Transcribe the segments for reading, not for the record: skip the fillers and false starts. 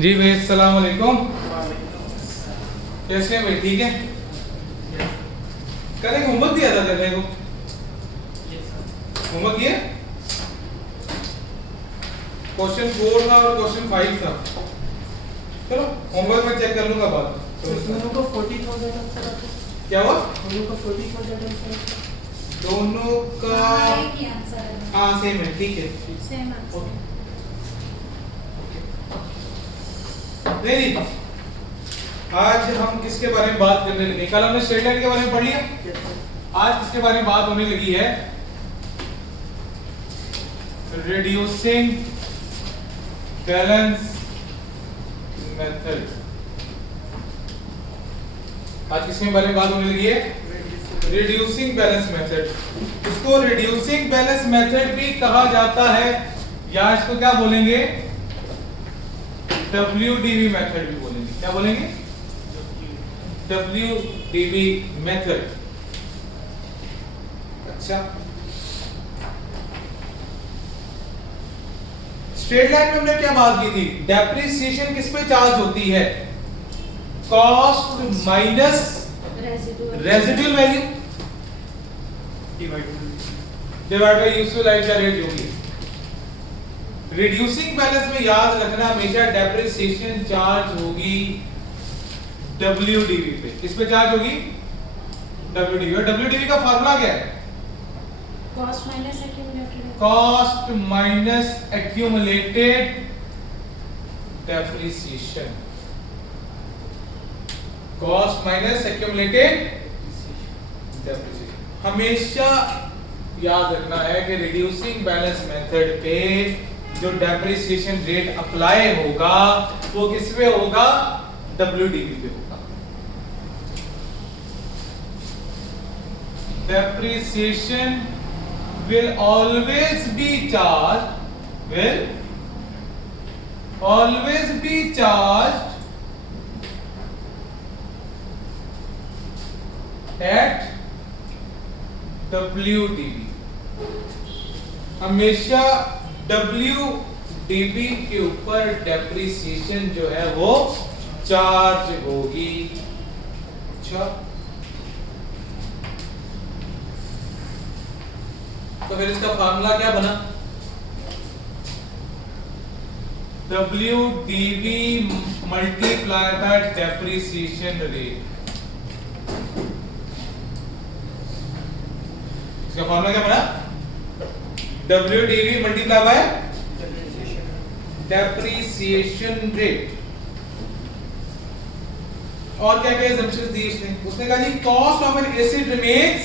जी भाई अस्सलाम वालेकुम। कैसे हैं भाई? ठीक है। कल एक होमवर्क दिया था करने को, होमवर्क किया? क्वेश्चन 4 था और क्वेश्चन 5 था। चलो होमवर्क में चेक कर लूंगा बाद। दोनों को 40,000 आंसर आता है। क्या हुआ? दोनों को 40,000 आंसर आता है। दोनों का हाँ सेम है, ठीक है। Same answer. नहीं आज हम किसके बारे में बात करने लगे? कल हमने स्ट्रेट लाइन के बारे में पढ़ लिया। आज किसके बारे में बात होने लगी है? Reducing balance method. आज किसके बारे में बात होने लगी है? Reducing balance method. इसको रिड्यूसिंग बैलेंस मेथड भी कहा जाता है, या इसको क्या बोलेंगे? WDB मेथड भी बोलेंगे। क्या बोलेंगे? WDB method. अच्छा, स्ट्रेट लाइन में हमने क्या बात की थी? डेप्रिसिएशन किस पे चार्ज होती है? Cost minus residual value divide by useful life का रेट होगी। रिड्यूसिंग बैलेंस में याद रखना हमेशा डेप्रिसिएशन चार्ज होगी WDB पे। किस पे चार्ज होगी? WDB। और WDB का फार्मूला क्या है? Cost minus accumulated. Cost minus accumulated depreciation. Cost minus accumulated depreciation. हमेशा याद रखना है कि रिड्यूसिंग बैलेंस मेथड पे जो डेप्रिसिएशन रेट अप्लाई होगा वो किस पे होगा? WDB पे होगा। Depreciation will always be charged at WDB। हमेशा WDB के ऊपर डेप्रिसिएशन जो है वो चार्ज होगी। अच्छा, तो फिर इसका फार्मूला क्या बना? WDB multiply by depreciation rate. इसका फार्मूला क्या बना? WDB multiply by depreciation rate. और क्या क्या assumptions दी उसने? उसने कहा जी cost of an asset remains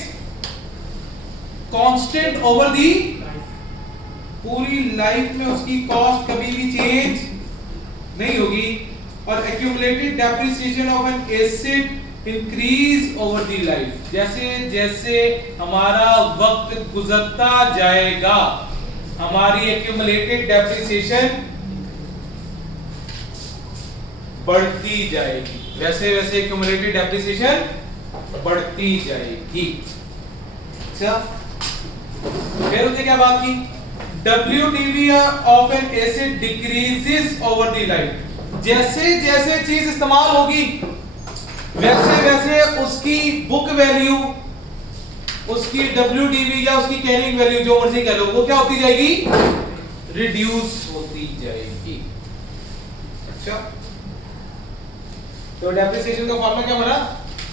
constant over the पूरी लाइफ में, उसकी कॉस्ट कभी भी चेंज नहीं होगी। और accumulated depreciation of an acid increase over the life. जैसे जैसे हमारा वक्त गुजरता जाएगा हमारी एक्यूमुलेटेड डेप्रिसिएशन बढ़ती जाएगी, वैसे वैसे एक्यूमुलेटेड डेप्रिसिएशन बढ़ती जाएगी। अच्छा, फिर उसने क्या बात की? WDB of an acid decreases over the life. जैसे जैसे चीज इस्तेमाल होगी वैसे वैसे उसकी बुक वैल्यू, उसकी WDB या उसकी कैरिंग वैल्यू जो मर्जी कह लो, वो क्या होती जाएगी? रिड्यूस होती जाएगी। अच्छा, तो डेप्रिसिएशन का फॉर्मूला क्या बना?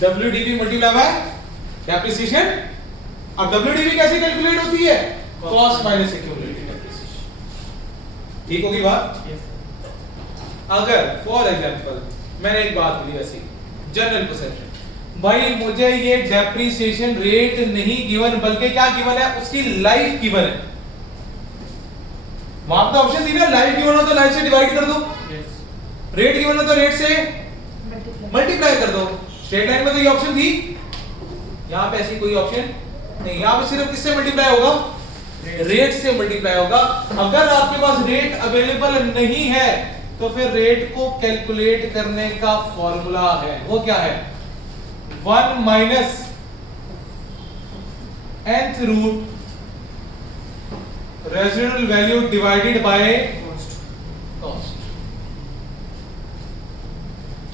WDB multiply by depreciation. अब WDB कैसे कैलकुलेट होती है? Cost minus accumulated depreciation. ठीक होगी बात? अगर फॉर एग्जांपल मैंने एक बात बोली वैसे जनरल परसेप्शन, भाई मुझे ये डेप्रिसिएशन रेट नहीं गिवन बल्कि क्या गिवन है? उसकी लाइफ गिवन है। वहां पर ऑप्शन थी ना, लाइफ गिवन हो तो लाइफ से डिवाइड कर दो, रेट गिवन हो तो रेट से मल्टीप्लाई कर दो। स्ट्रेट लाइन में तो ये ऑप्शन थी, यहां पे ऐसी कोई ऑप्शन नहीं। यहां पे सिर्फ किससे मल्टीप्लाई होगा? रेट से मल्टीप्लाई होगा। अगर आपके पास रेट अवेलेबल नहीं है तो फिर रेट को कैलकुलेट करने का फॉर्मूला है, वो क्या है? 1 minus nth root residual value divided by cost।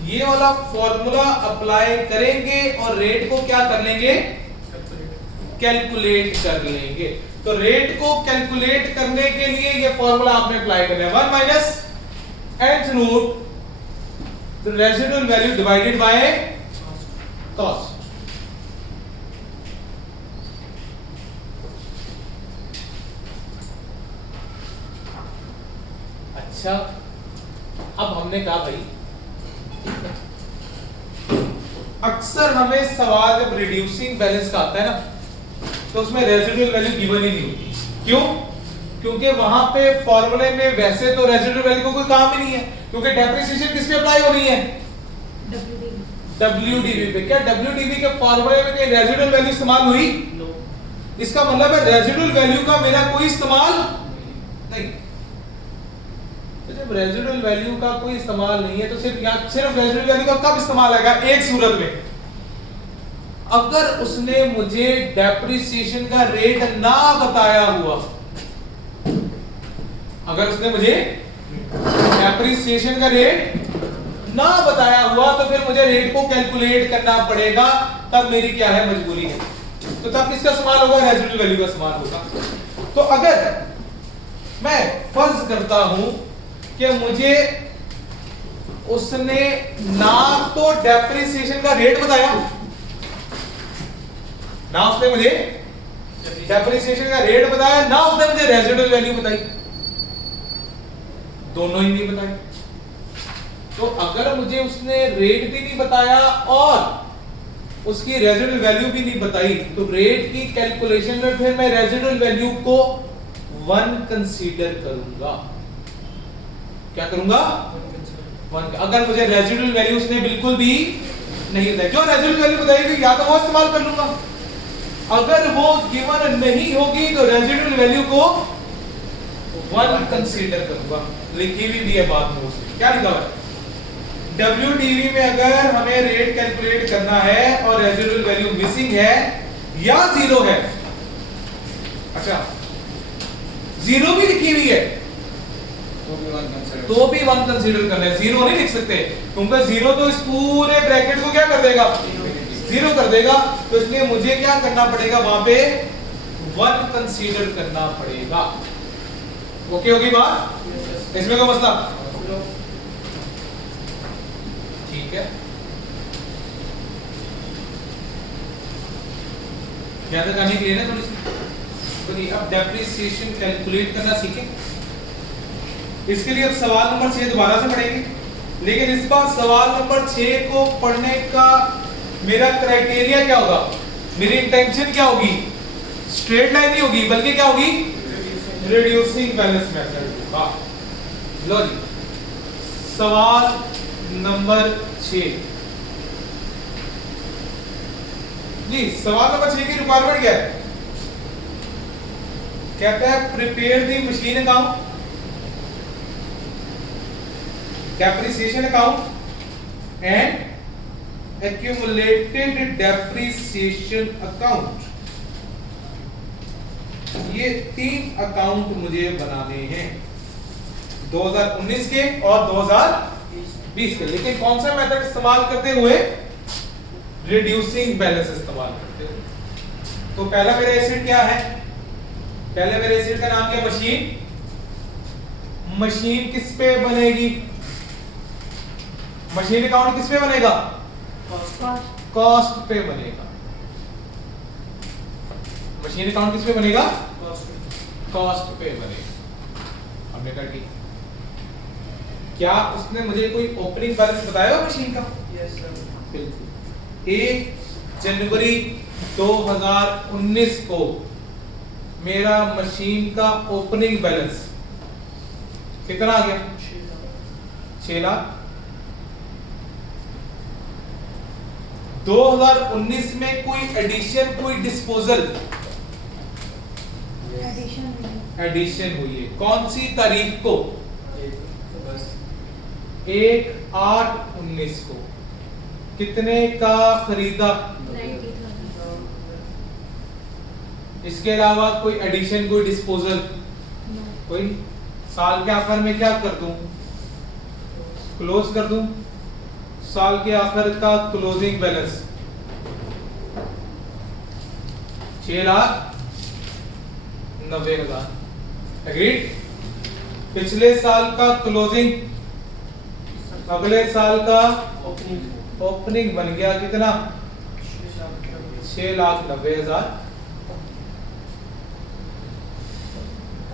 ये वाला फॉर्मूला अप्लाई करेंगे और रेट को क्या कर लेंगे, कैलकुलेट कर लेंगे। तो रेट को कैलकुलेट करने के लिए ये फॉर्मूला आपने अप्लाई करना है, 1 minus nth root residual value divided by cost. अच्छा, अब हमने कहा भाई अक्सर हमें सवाल जब रिड्यूसिंग बैलेंस का आता है ना तो उसमें रेसिडुअल वैल्यू गिवन ही नहीं होती। क्यों? क्योंकि वहां पे फॉर्मूले में वैसे तो रेसिडुअल वैल्यू को कोई काम ही नहीं है, क्योंकि डेप्रिसिएशन किस पे अप्लाई हो रही है, WDV पे। क्या WDV के फॉर्मूले में कोई रेसिडुअल वैल्यू इस्तेमाल हुई? इसका मतलब है रेसिडुअल वैल्यू का मेरा कोई इस्तेमाल नहीं। तो जब रेसिडुअल वैल्यू का कोई इस्तेमाल नहीं है तो सिर्फ रेसिडुअल वैल्यू का कब इस्तेमाल आएगा, एक सूरत में, अगर उसने मुझे डेप्रिसिएशन का रेट ना बताया हुआ। अगर उसने मुझे डेप्रिसिएशन का रेट ना बताया हुआ तो फिर मुझे रेट को कैलकुलेट करना पड़ेगा, तब मेरी क्या है, मजबूरी है। तो तब किसका इस्तेमाल होगा, रेसिडुअल वैल्यू का इस्तेमाल होगा। तो अगर मैं फर्ज करता हूं कि मुझे उसने ना तो डेप्रिसिएशन का रेट बताया, ना उसने मुझे डेप्रिसिएशन का रेट बताया, ना उसने मुझे रेसिडुअल वैल्यू बताई, दोनों ही नहीं बताए। तो अगर मुझे उसने रेट भी नहीं बताया और उसकी रेसिडुअल वैल्यू भी नहीं बताई तो रेट की कैलकुलेशन में फिर मैं रेसिडुअल वैल्यू को 1 कंसीडर करूंगा। क्या करूंगा, 1। अगर मुझे रेसिडुअल वैल्यू उसने बिल्कुल भी नहीं बताई, जो रेसिडुअल वैल्यू बताएगी या तो वो इस्तेमाल कर लूंगा, अगर वो गिवन नहीं होगी तो रेसिडुअल वैल्यू को 1 कंसीडर करूंगा। लिखी हुई भी है बात में उसने, क्या लिखा हुआ है, WDV में अगर हमें रेट कैलकुलेट करना है और रेसिडुअल वैल्यू मिसिंग है या 0 है, अच्छा 0 भी लिखी हुई है तो भी 1 कंसीडर करना है, 0 नहीं लिख सकते क्योंकि 0 तो इस पूरे ब्रैकेट को क्या कर देगा, 0 कर देगा। तो इसलिए मुझे क्या करना पड़ेगा, वहां पे 1 कंसीडर करना पड़ेगा। ओके होगी बात, इसमें कोई मसला, ठीक है। क्या तक आने क्लियर है थोड़ी सी। तो अब डेप्रिसिएशन कैलकुलेट करना सीखें। इसके लिए अब सवाल नंबर 6 दोबारा से पढ़ेंगे, लेकिन इस बार सवाल नंबर 6 को पढ़ने का मेरा क्राइटेरिया क्या होगा, मेरी इंटेंशन क्या होगी, स्ट्रेट लाइन नहीं होगी बल्कि क्या होगी, रिड्यूसिंग बैलेंस मेथड होगा। लो जी, सवाल नंबर 6 जी, सवाल नंबर 6 की रिक्वायरमेंट क्या है, कहता है prepare the machine account, depreciation account and accumulated depreciation account. ये 3 अकाउंट मुझे बनाने हैं, 2019 के और 2020 के, लेकिन कौन सा मेथड इस्तेमाल करते हुए, रिड्यूसिंग बैलेंस इस्तेमाल करते हुए। तो पहला मेरा एसेट क्या है, पहले मेरे एसेट का नाम क्या, मशीन। मशीन किस पे बनेगी, मशीन अकाउंट किस पे बनेगा, कॉस्ट पे बनेगा। मशीन अकाउंट किस पे बनेगा, कॉस्ट पे बनेगा। हमने कहा ठीक, क्या उसने मुझे कोई ओपनिंग बैलेंस बताया मशीन का, यस सर, बिल्कुल। 1 जनवरी 2019 को मेरा मशीन का ओपनिंग बैलेंस कितना आ गया, 6 लाख। 2019 में कोई एडिशन, कोई डिस्पोजल, एडिशन हुई है, कौन सी तारीख को, 1/8/19 को। कितने का खरीदा, 90,000। इसके अलावा कोई एडिशन, कोई डिस्पोजल, कोई। साल के आखिर में क्या कर दूं, क्लोज कर दूं, साल के आखिर का क्लोजिंग बैलेंस 6,90,000। एग्रीड। पिछले साल का क्लोजिंग, अगले साल का ओपनिंग बन गया कितना? 6,90,000।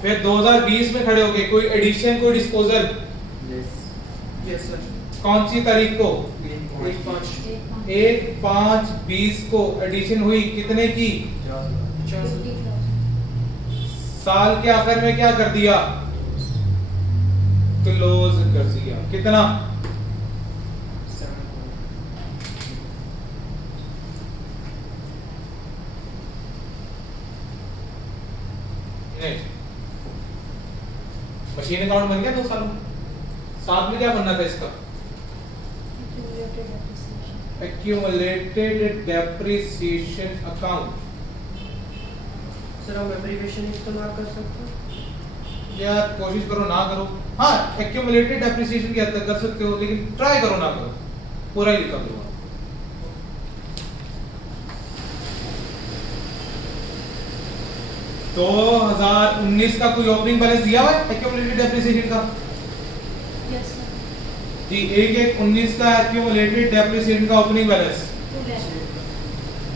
फिर 2020 में खड़े हो गए, कोई एडिशन कोई डिस्पोजल? Yes sir. कौन सी तारीख को? 1/5 1/5/20 को एडिशन हुई, कितने की? 50,000। साल के आखिर में क्या कर दिया? क्लोज कर दिया, कितना? 7 नहीं, मशीन अकाउंट बन गया 2 सालों में। साथ में क्या बनना था इसका? Accumulated depreciation account. सर हम एप्लीकेशन इस्तेमाल कर सकते हैं? यार कोशिश करो ना करो। हाँ, एक्यूमुलेटेड डेप्रिसिएशन की हद तक कर सकते हो, लेकिन ट्राई करो ना करो, पूरा ही लिखा करो। 2019 का कोई ओपनिंग बैलेंस दिया हुआ है एक्यूमुलेटेड डेप्रिसिएशन का? Yes, sir. जी, 1/1/19 का एक्यूमुलेटेड डेप्रिसिएशन का ओपनिंग बैलेंस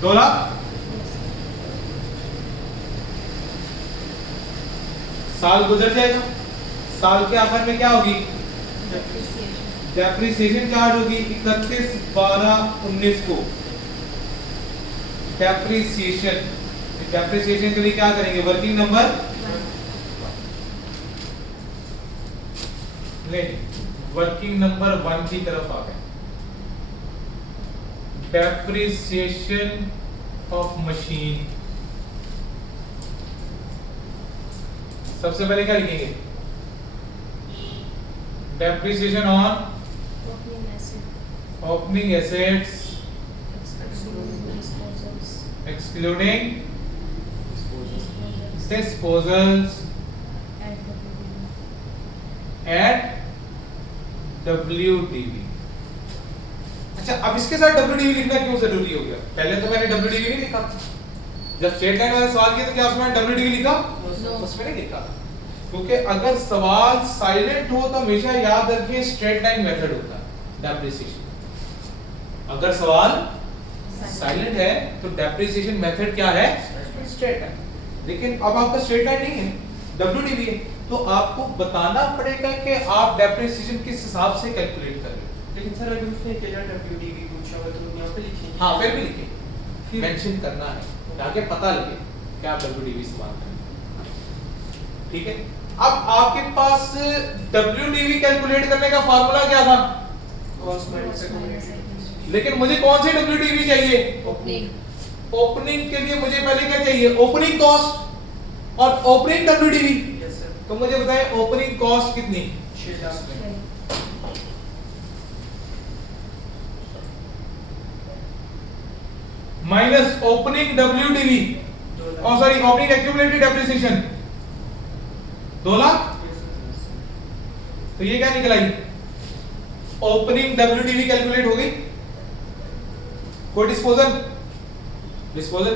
2 लाख। Yes, sir. साल गुजर जाएगा, साल के आखिर में क्या होगी? Depreciation. डेप्रिसिएशन चार्ज होगी 31/12/19 को। डेप्रिसिएशन के लिए क्या करेंगे? वर्किंग नंबर ले, वर्किंग नंबर 1 की तरफ आ गए। डेप्रिसिएशन ऑफ मशीन, सबसे पहले क्या लिखेंगे? Depreciation on Opening asset. Opening assets Excluding disposals. Excluding Disposals. Disposals Add the beginning. At WDV। अच्छा, अब इसके साथ WDV लिखना क्यों जरूरी हो गया? पहले तो मैंने WDV नहीं लिखा। जब स्टेटमेंट वाला सवाल किया तो क्या उसमें WDV लिखा? No. उसमें नहीं लिखा, क्योंकि अगर सवाल साइलेंट हो तो हमेशा याद रखिए स्ट्रेट लाइन मेथड होता है डेप्रिसिएशन। अगर सवाल साइलेंट है तो डेप्रिसिएशन मेथड क्या है? Straight line. लेकिन अब आपका स्ट्रेट लाइन नहीं है, WDV है, तो आपको बताना पड़ेगा कि आप डेप्रिसिएशन किस हिसाब से कैलकुलेट कर रहे हो। लेकिन सर अगर उसने केला WDV पूछा हुआ तो यहाँ पे लिखेंगे। हाँ, फिर भी लिखें, फिर- मेंशन करना है ताकि पता लगे कि आप WDV इस्तेमाल करें। ठीक है, अब आपके पास WDV कैलकुलेट करने का फार्मूला क्या था? Cost minus Cost minus accumulated. acquisition. लेकिन मुझे कौन सी WDV चाहिए? Opening. ओपनिंग के लिए मुझे पहले क्या चाहिए? ओपनिंग कॉस्ट और ओपनिंग WDV। Yes sir. तो मुझे बताएं ओपनिंग कॉस्ट कितनी? 6 लाख। माइनस ओपनिंग WDV 2 लाख। और सॉरी ओपनिंग एक्यूमुलेटेड डेप्रिसिएशन 2 लाख। Yes, sir. तो ये क्या निकल आई? ओपनिंग WDV कैलकुलेट हो गई। कोई डिस्पोजल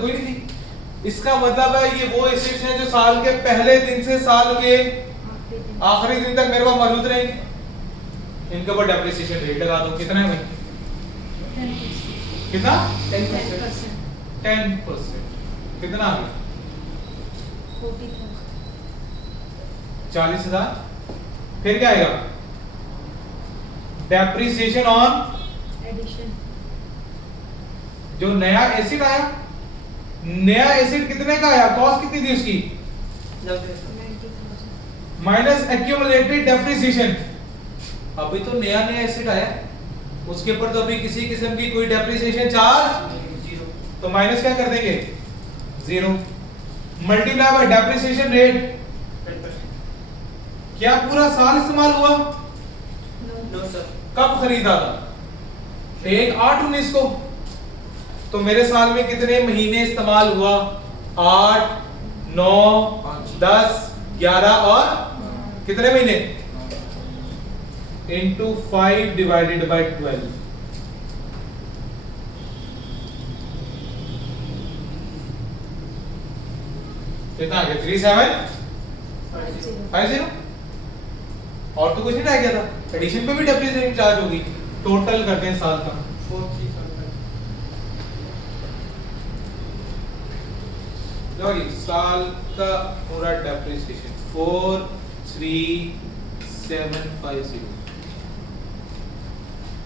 कोई नहीं थी। इसका मतलब है ये वो एसेट्स हैं जो साल के पहले दिन से साल के आखिरी दिन तक मेरे पास मौजूद रहेंगे। इनके ऊपर डेप्रिसिएशन रेट लगा दो, कितना है भाई? 10%. कितना? 10%. 10%। कितना आ गया? 40,000. 40,000। फिर क्या आएगा? Depreciation on Addition. जो नया एसिड आया, नया एसिड कितने का आया? कॉस्ट कितनी थी उसकी? 90,000. 90,000. Minus accumulated depreciation. अभी तो नया एसिड आया, उसके ऊपर तो अभी किसी किस्म की कोई डेप्रिसिएशन चार्ज, 0. तो माइनस क्या कर देंगे? 0 मल्टीप्लाई बाय डेप्रिसिएशन रेट। 10%. क्या पूरा साल इस्तेमाल हुआ? No. No sir. कब खरीदा था? 1/8/19 को। तो मेरे साल में कितने महीने इस्तेमाल हुआ? 8, 9, 10, 11 और कितने महीने? into 5 divided by 12। कितना आ गया 3750 और तो कुछ नहीं रह गया था एडिशन पे भी डेप्रिसिएशन चार्ज होगी टोटल करते हैं साल का 4375 लो जी साल का पूरा डेप्रिसिएशन 43750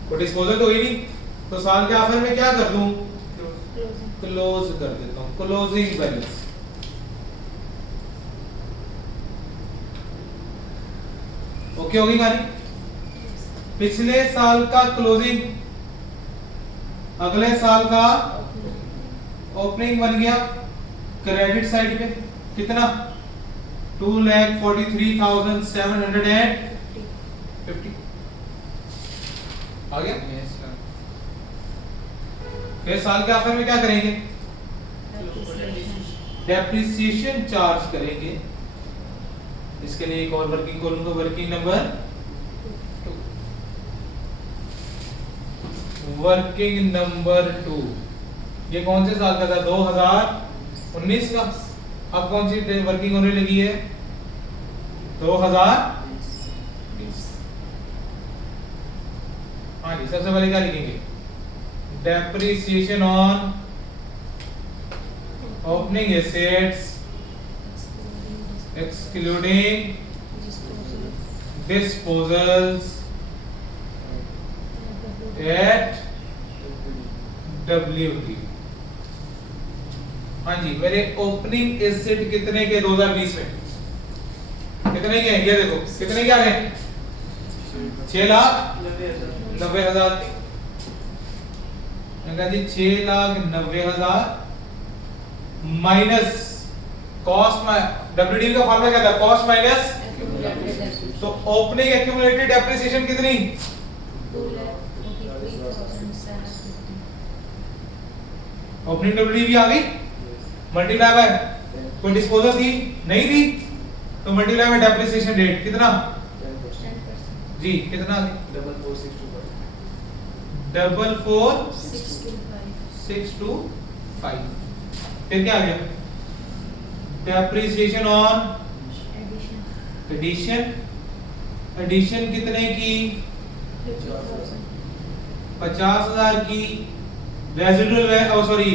को डिस्पोजल तो हुई नहीं तो साल के आखिर में क्या कर दूं क्लोज कर देता हूं क्लोजिंग बैलेंस ओके होगी गाड़ी पिछले साल का क्लोजिंग अगले साल का ओपनिंग बन गया क्रेडिट साइड पे कितना 2,43,750 आ गया फिर साल के आखिर में क्या करेंगे डेप्रिसिएशन चार्ज करेंगे इसके लिए एक और वर्किंग करूंगा वर्किंग नंबर 2 ये कौन से साल का था 2019 का अब कौन सी वर्किंग होने लगी है 2020 हाँ जी सबसे पहले क्या लिखेंगे depreciation on opening assets excluding disposals at WT हाँ जी मेरे ओपनिंग एसेट कितने के 2020 में कितने के हैं ये देखो कितने के आ रहे हैं 6,90,000 जी 6,90,000 माइनस कॉस्ट WDV का फॉर्मूला क्या था कॉस्ट माइनस तो ओपनिंग एक्यूमुलेटेड डेप्रिसिएशन कितनी 2,43,750 ओपनिंग WDV आ गई मल्टीप्लाई बाय कोई डिस्पोजल थी नहीं थी तो मल्टीप्लाई बाय डेप्रिसिएशन रेट कितना 10% जी कितना 44625 फिर क्या आ गया डेप्रिसिएशन ऑन एडिशन एडिशन कितने की 50,000 50,000 की रेजिडुअल सॉरी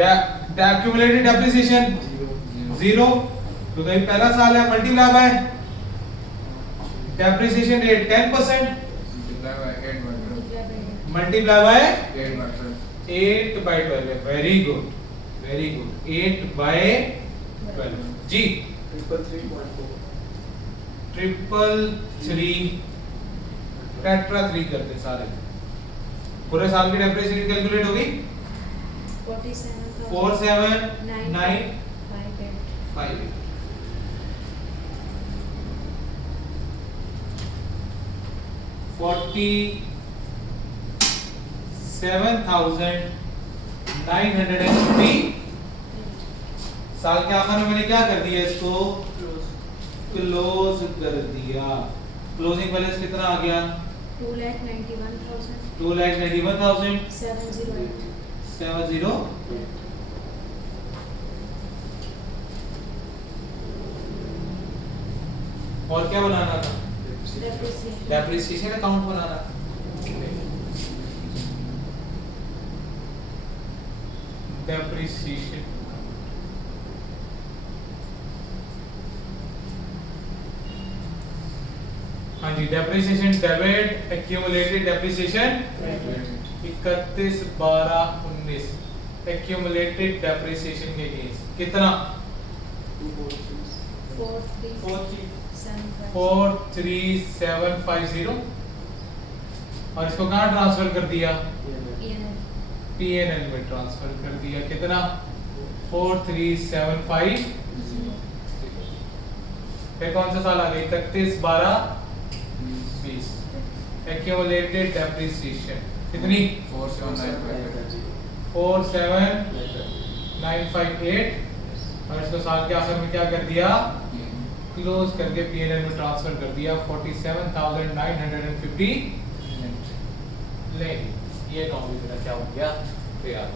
एक्यूमुलेटेड डेप्रिसिएशन 0 तो भाई पहला साल है multiply by depreciation rate 10% multiply by 8 by 12 very good 8 by 12 जी 333 टेट्रा 3 करते सारे पूरे साल की डेप्रिसिएशन कैलकुलेट होगी 47,958 47,950 साल के आखिर में मैंने क्या कर दिया इसको क्लोज कर दिया क्लोजिंग बैलेंस कितना आ गया 2,91,708 708 और क्या बनाना था डेप्रिसिएशन अकाउंट बनाना डेप्रिसिएशन हाँ जी depreciation debit accumulated depreciation 31/12/19 accumulated depreciation के अगेंस्ट कितना 43750 और इसको कहाँ ट्रांसफर कर दिया PNL में ट्रांसफर कर दिया कितना 43750 फिर कौन सा साल आ गया 31/12/20 एक्यूमुलेटेड डेप्रिसिएशन कितनी 47958 और इसको साल के आखिर में क्या कर दिया क्लोज करके पीएनएल में ट्रांसफर कर दिया 47,950 ले ये टॉपिक क्या हो गया तो यार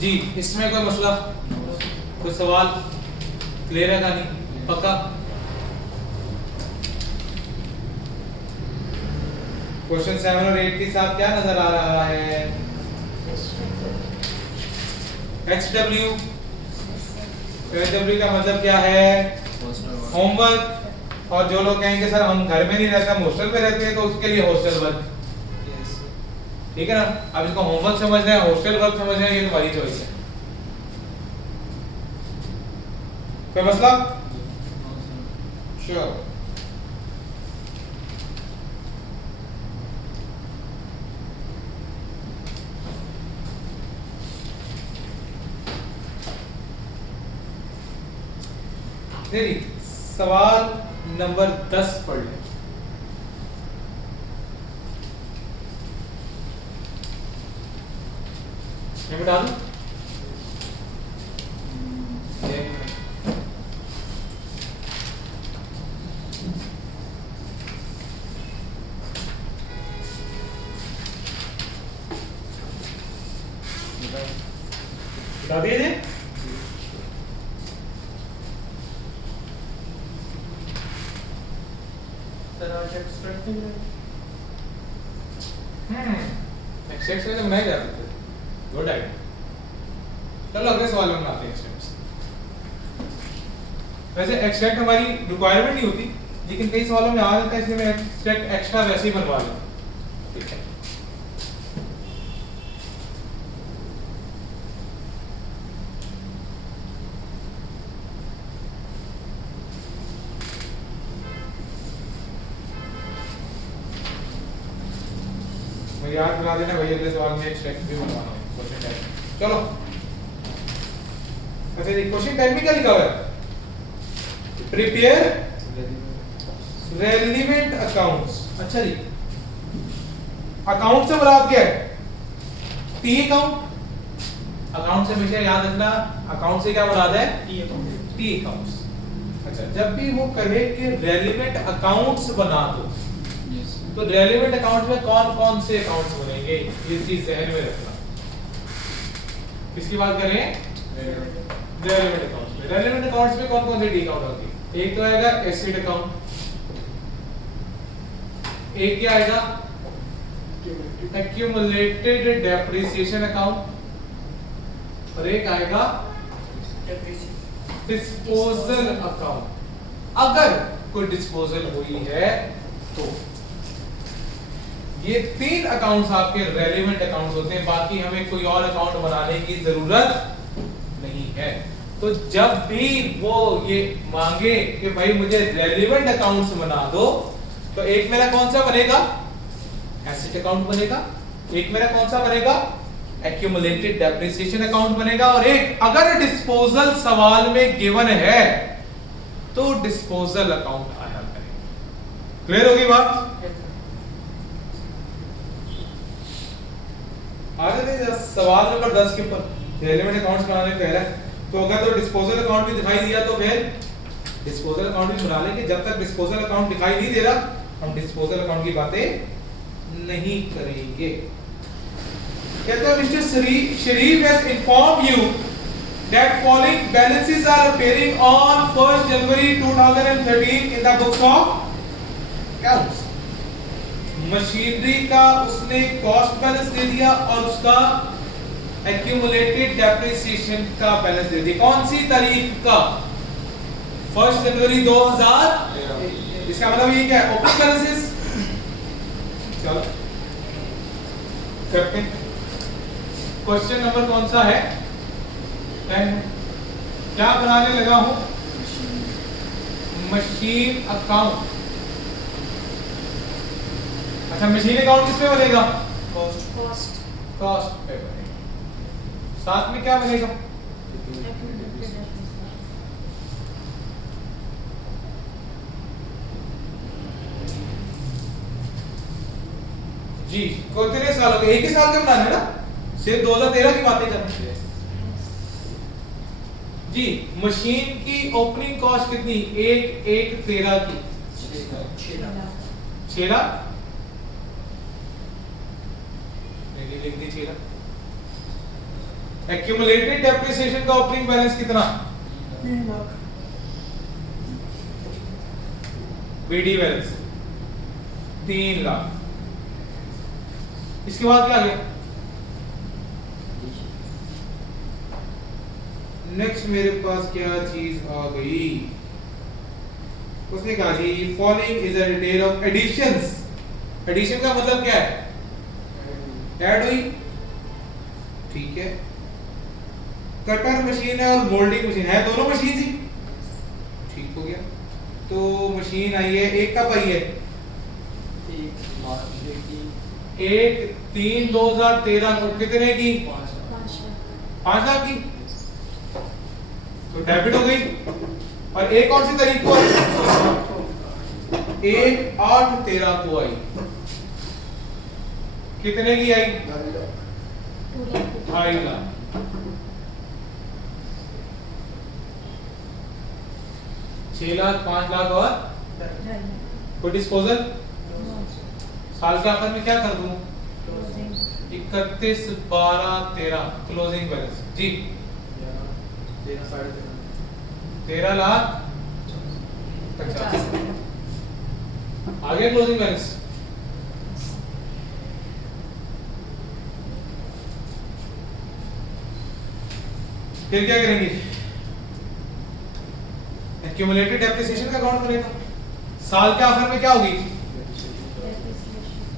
जी इसमें कोई मसला, कोई सवाल, क्लियर है कहानी, पक्का? क्वेश्चन 7 और 8 के साथ क्या नजर आ रहा है? HW का मतलब क्या है? होमवर्क। और जो लोग कहेंगे सर हम घर में नहीं रहते, हम हॉस्टल पे रहते हैं, तो उसके लिए हॉस्टल वर्क, ठीक है ना? अब इसको होमवर्क समझना है, हॉस्टल वर्क समझना है, ये तुम्हारी चॉइस है। कोई मसला? श्योर। देखिए सवाल नंबर 10 पढ़ लें। मैं बता दूं? बता दिए थे? सर आज एक्सट्रैक्ट नहीं है। एक्सट्रैक्ट से बनाए जा सकते हैं, गुड आइडिया। चलो अगले सवाल में आते हैं एक्सट्रैक्ट। वैसे एक्सट्रैक्ट हमारी रिक्वायरमेंट नहीं होती, लेकिन कई सवालों में आ जाता है, इसलिए मैं एक्सट्रैक्ट एक्स्ट्रा वैसे ही बनवा लेता हूं, ठीक है? मुझे याद दिला देना भाई, अगले सवाल में एक्सट्रैक्ट भी बनवाना है, क्वेश्चन टाइप। चलो अच्छा जी, क्वेश्चन टाइप में क्या लिखा हुआ है? Prepare relevant accounts. अच्छा जी, अकाउंट से मुराद क्या है? T account. अकाउंट से हमेशा याद रखना, अकाउंट से क्या मुराद है? T accounts. अच्छा, जब भी वो कहे कि रेलेवेंट अकाउंट्स बना दो, तो रेलेवेंट अकाउंट में कौन कौन से अकाउंट्स बनेंगे, ये चीज ध्यान में रखना। किसकी बात कर रहे हैं? रेलेवेंट अकाउंट्स में। रेलेवेंट अकाउंट्स में कौन कौन से डी अकाउंट होती है? एक तो आएगा एसेट अकाउंट, एक क्या आएगा? एक्यूमुलेटेड डेप्रिसिएशन अकाउंट, और एक आएगा डिस्पोजल अकाउंट। अगर कोई डिस्पोजल हुई है तो ये 3 अकाउंट्स आपके रेलेवेंट अकाउंट्स होते हैं, बाकी हमें कोई और अकाउंट बनाने की जरूरत नहीं है। तो जब भी वो ये मांगे कि भाई मुझे रेलेवेंट अकाउंट्स बना दो, तो एक मेरा कौन सा बनेगा? एसेट अकाउंट बनेगा। एक मेरा कौन सा बनेगा? एक्यूमुलेटेड डेप्रिसिएशन अकाउंट बनेगा। और एक अगर डिस्पोजल सवाल में गिवन है तो डिस्पोजल अकाउंट आया करेगा। क्लियर होगी बात? आगे सवाल नंबर 10 के ऊपर रेलेवेंट अकाउंट्स बनाने कह रहा है, तो अगर तो डिस्पोजल अकाउंट भी दिखाई दिया तो फिर डिस्पोजल अकाउंट भी बना लेंगे। जब तक डिस्पोजल अकाउंट दिखाई नहीं दे रहा, हम डिस्पोजल अकाउंट की बातें नहीं करेंगे। कहते हैं mister Sharif has informed you that following balances are appearing on 1 January 2013 in the books of accounts. Machinery का उसने कॉस्ट बैलेंस दे दिया और उसका एक्यूमुलेटेड डेप्रिसिएशन का बैलेंस दे दिया। कौन सी तारीख का? 1 जनवरी 2013। इसका मतलब ये क्या है? Opening balances. चलो करते हैं। क्वेश्चन नंबर कौन सा है? 10। क्या बनाने लगा हूं? Machine account. अच्छा, मशीन अकाउंट किस पे बनेगा? कॉस्ट पे बनेगा। साथ में क्या बनेगा? जी, कितने साल हो गए? एक ही साल का बनाना है ना, सिर्फ 2013 की बातें कर रहे हैं जी। मशीन की ओपनिंग कॉस्ट कितनी? 1/1/13 की 6 लाख। लिख दी 6 लाख। एक्यूमुलेटेड डेप्रिसिएशन का ओपनिंग बैलेंस कितना? 3 लाख। BD balance 3 lakh. इसके बाद क्या आ गया? नेक्स्ट मेरे पास क्या चीज आ गई? उसने कहा जी following is a detail of additions. Addition का मतलब क्या है? ऐड हुई, ठीक है। कटर मशीन है और मोल्डिंग मशीन है, दोनों मशीन ही, ठीक हो गया। तो मशीन आई है, एक कब आई है? 1/3/2013 को कितने की? 5 लाख की। तो डेबिट हो गई। और एक कौन सी तारीख को आई? 1/8/13 को आई। कितने की आई? 2.5 लाख। छह लाख, 5 लाख और कोई डिस्पोजल? साल के आखिर में क्या कर दूं? 31/12/13 क्लोजिंग बैलेंस जी 13 लाख 50। आ गया क्लोजिंग बैलेंस। फिर क्या करेंगे? एक्यूमुलेटेड डेप्रिसिएशन का काउंट करेगा। साल के आखिर में क्या होगी?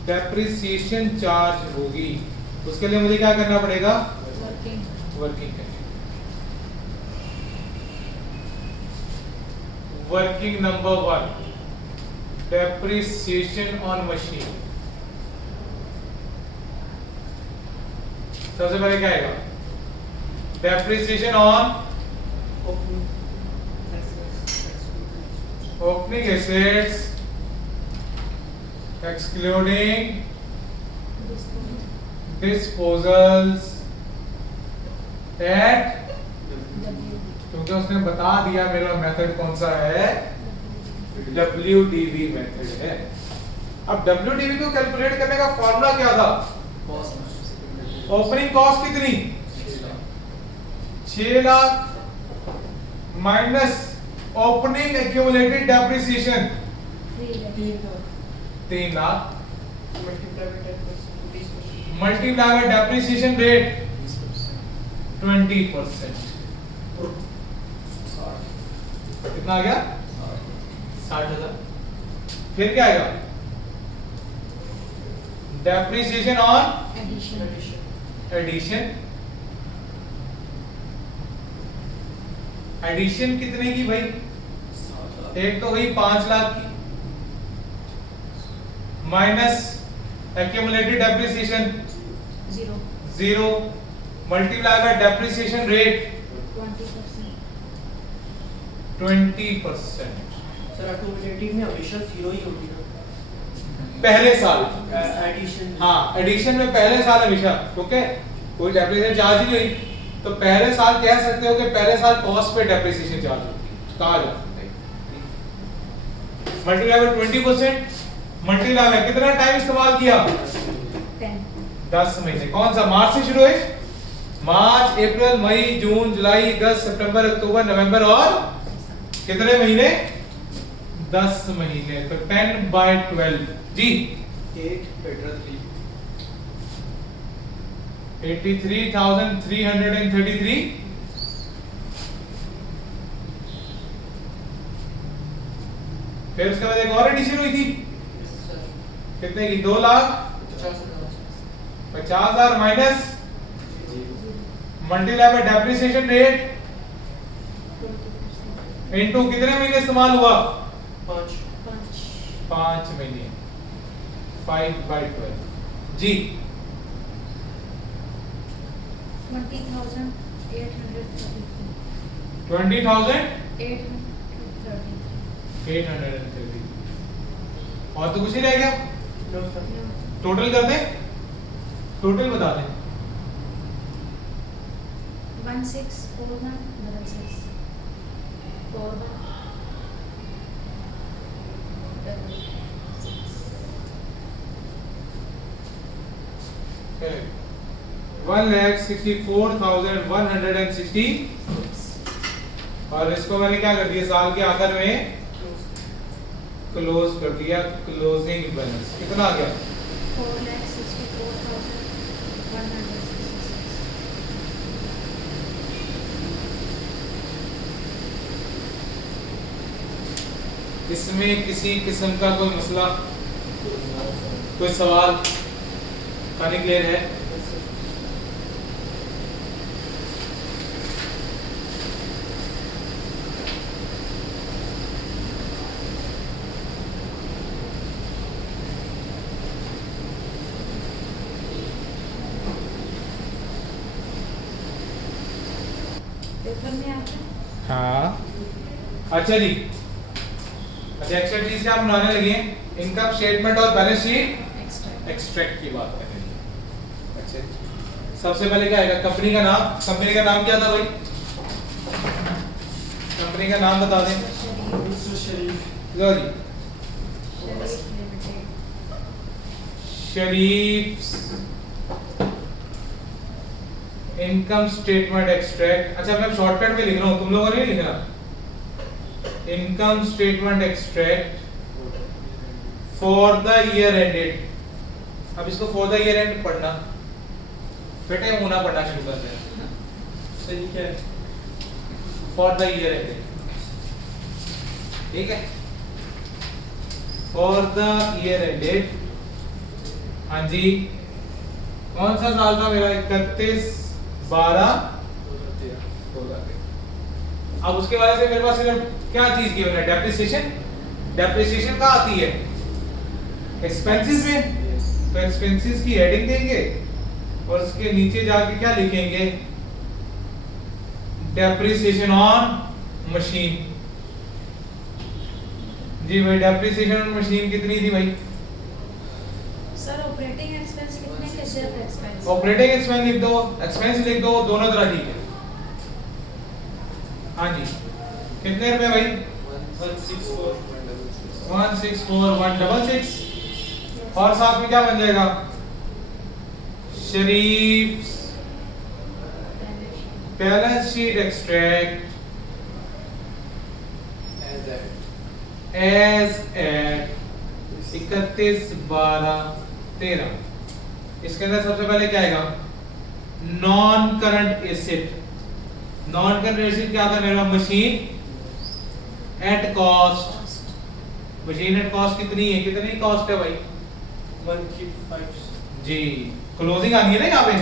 डेप्रिसिएशन चार्ज होगी। उसके लिए मुझे क्या करना पड़ेगा? Working working number 1 depreciation on machine. सबसे पहले क्या आएगा? Depreciation on opening assets excluding disposals at, क्योंकि उसने बता दिया मेरा मेथड कौन सा है, WDV मेथड है। अब WDV को कैलकुलेट करने का फॉर्मूला क्या था? ओपनिंग कॉस्ट कितनी? 6 लाख minus opening accumulated depreciation 3 lakh multiply by depreciation rate 20%। कितना आ गया? 60,000। फिर क्या आएगा? Depreciation on addition. एडिशन कितने की भाई? एक तो हुई 5 लाख की minus accumulated depreciation 0 multiply by depreciation rate 20%। Sir accumulative में हमेशा 0 ही होगी ना? पहले साल एडिशन। हाँ, एडिशन में पहले साल हमेशा, ओके, कोई डेप्रिसिएशन चार्ज ही नहीं, तो पहले साल कह सकते हो कि पहले साल कॉस्ट पे डेप्रिसिएशन चार्ज होती है, कहा जा सकता है। मल्टीप्लाई बाय 20%, मल्टीप्लाई बाय कितना टाइम इस्तेमाल किया? 10 महीने। कौन सा? मार्च से शुरू हुए, मार्च, अप्रैल, मई, जून, जुलाई, अगस्त, सितंबर, अक्टूबर, नवंबर और कितने महीने? 10 महीने। तो 10/12 जी 83,333। फिर उसके बाद एक और एडिशन हुई थी, कितने की? 2,50,000 minus multiply by depreciation rate into कितने महीने इस्तेमाल हुआ? 5 महीने। 5/12 जी 20,830। और तो कुछ नहीं रह गया। टोटल कर दे, टोटल बता दे। 164166 4166 1,64,160 और इसको मैंने क्या कर दिया साल के आखिर में क्लोज कर दिया क्लोजिंग बैलेंस कितना आ गया 4,64,166 इसमें किसी किस्म का कोई मसला कोई सवाल कहानी क्लियर है पेपर में आता है हाँ अच्छा जी अच्छा एक्सट्रैक्ट क्या बनाने लगे हैं इनकम स्टेटमेंट और बैलेंस शीट एक्स्ट्रा एक्सट्रैक्ट की बात करें अच्छा सबसे पहले क्या आएगा कंपनी का नाम क्या था भाई कंपनी का नाम बता दें मिस्टर शरीफ लो जी शरीफ इनकम स्टेटमेंट एक्सट्रैक्ट अच्छा मैं शॉर्टकट में लिख रहा हूं तुम लोगों ने नहीं लिखना income statement extract for the year ended अब इसको फॉर द ईयर एंड पढ़ना बेटे मुना पढ़ना शुरू करते हैं सही क्या है फॉर द ईयर एंडेड ठीक है फॉर द ईयर एंडेड हाँ जी कौन सा साल था मेरा 31/12 अब उसके वजह से मेरे पास इधर क्या चीज की है डेप्रिसिएशन कहाँ आती है एक्सपेंसेस में तो एक्सपेंसेस की हेडिंग देंगे और उसके नीचे जाके क्या लिखेंगे डेप्रिसिएशन ऑन मशीन जी भाई डेप्रिसिएशन ऑन मशीन कितनी थी भाई सर ऑपरेटिंग एक्सपेंस कितने के सिर्फ एक्सपेंस ऑपरेटिंग एक्सपेंस लिख दो एक्सपेंस लिख दो दोनों तरह ठीक है हाँ जी कितने रुपए भाई 164,166 और साथ में क्या बन जाएगा शरीफ balance sheet extract as at 31/12/13 इसके अंदर सबसे पहले क्या आएगा नॉन करंट एसेट क्या था मेरा machine at cost machine at cost कितनी है कितनी कॉस्ट है भाई 135 जी क्लोजिंग आ गई है ना यहाँ पे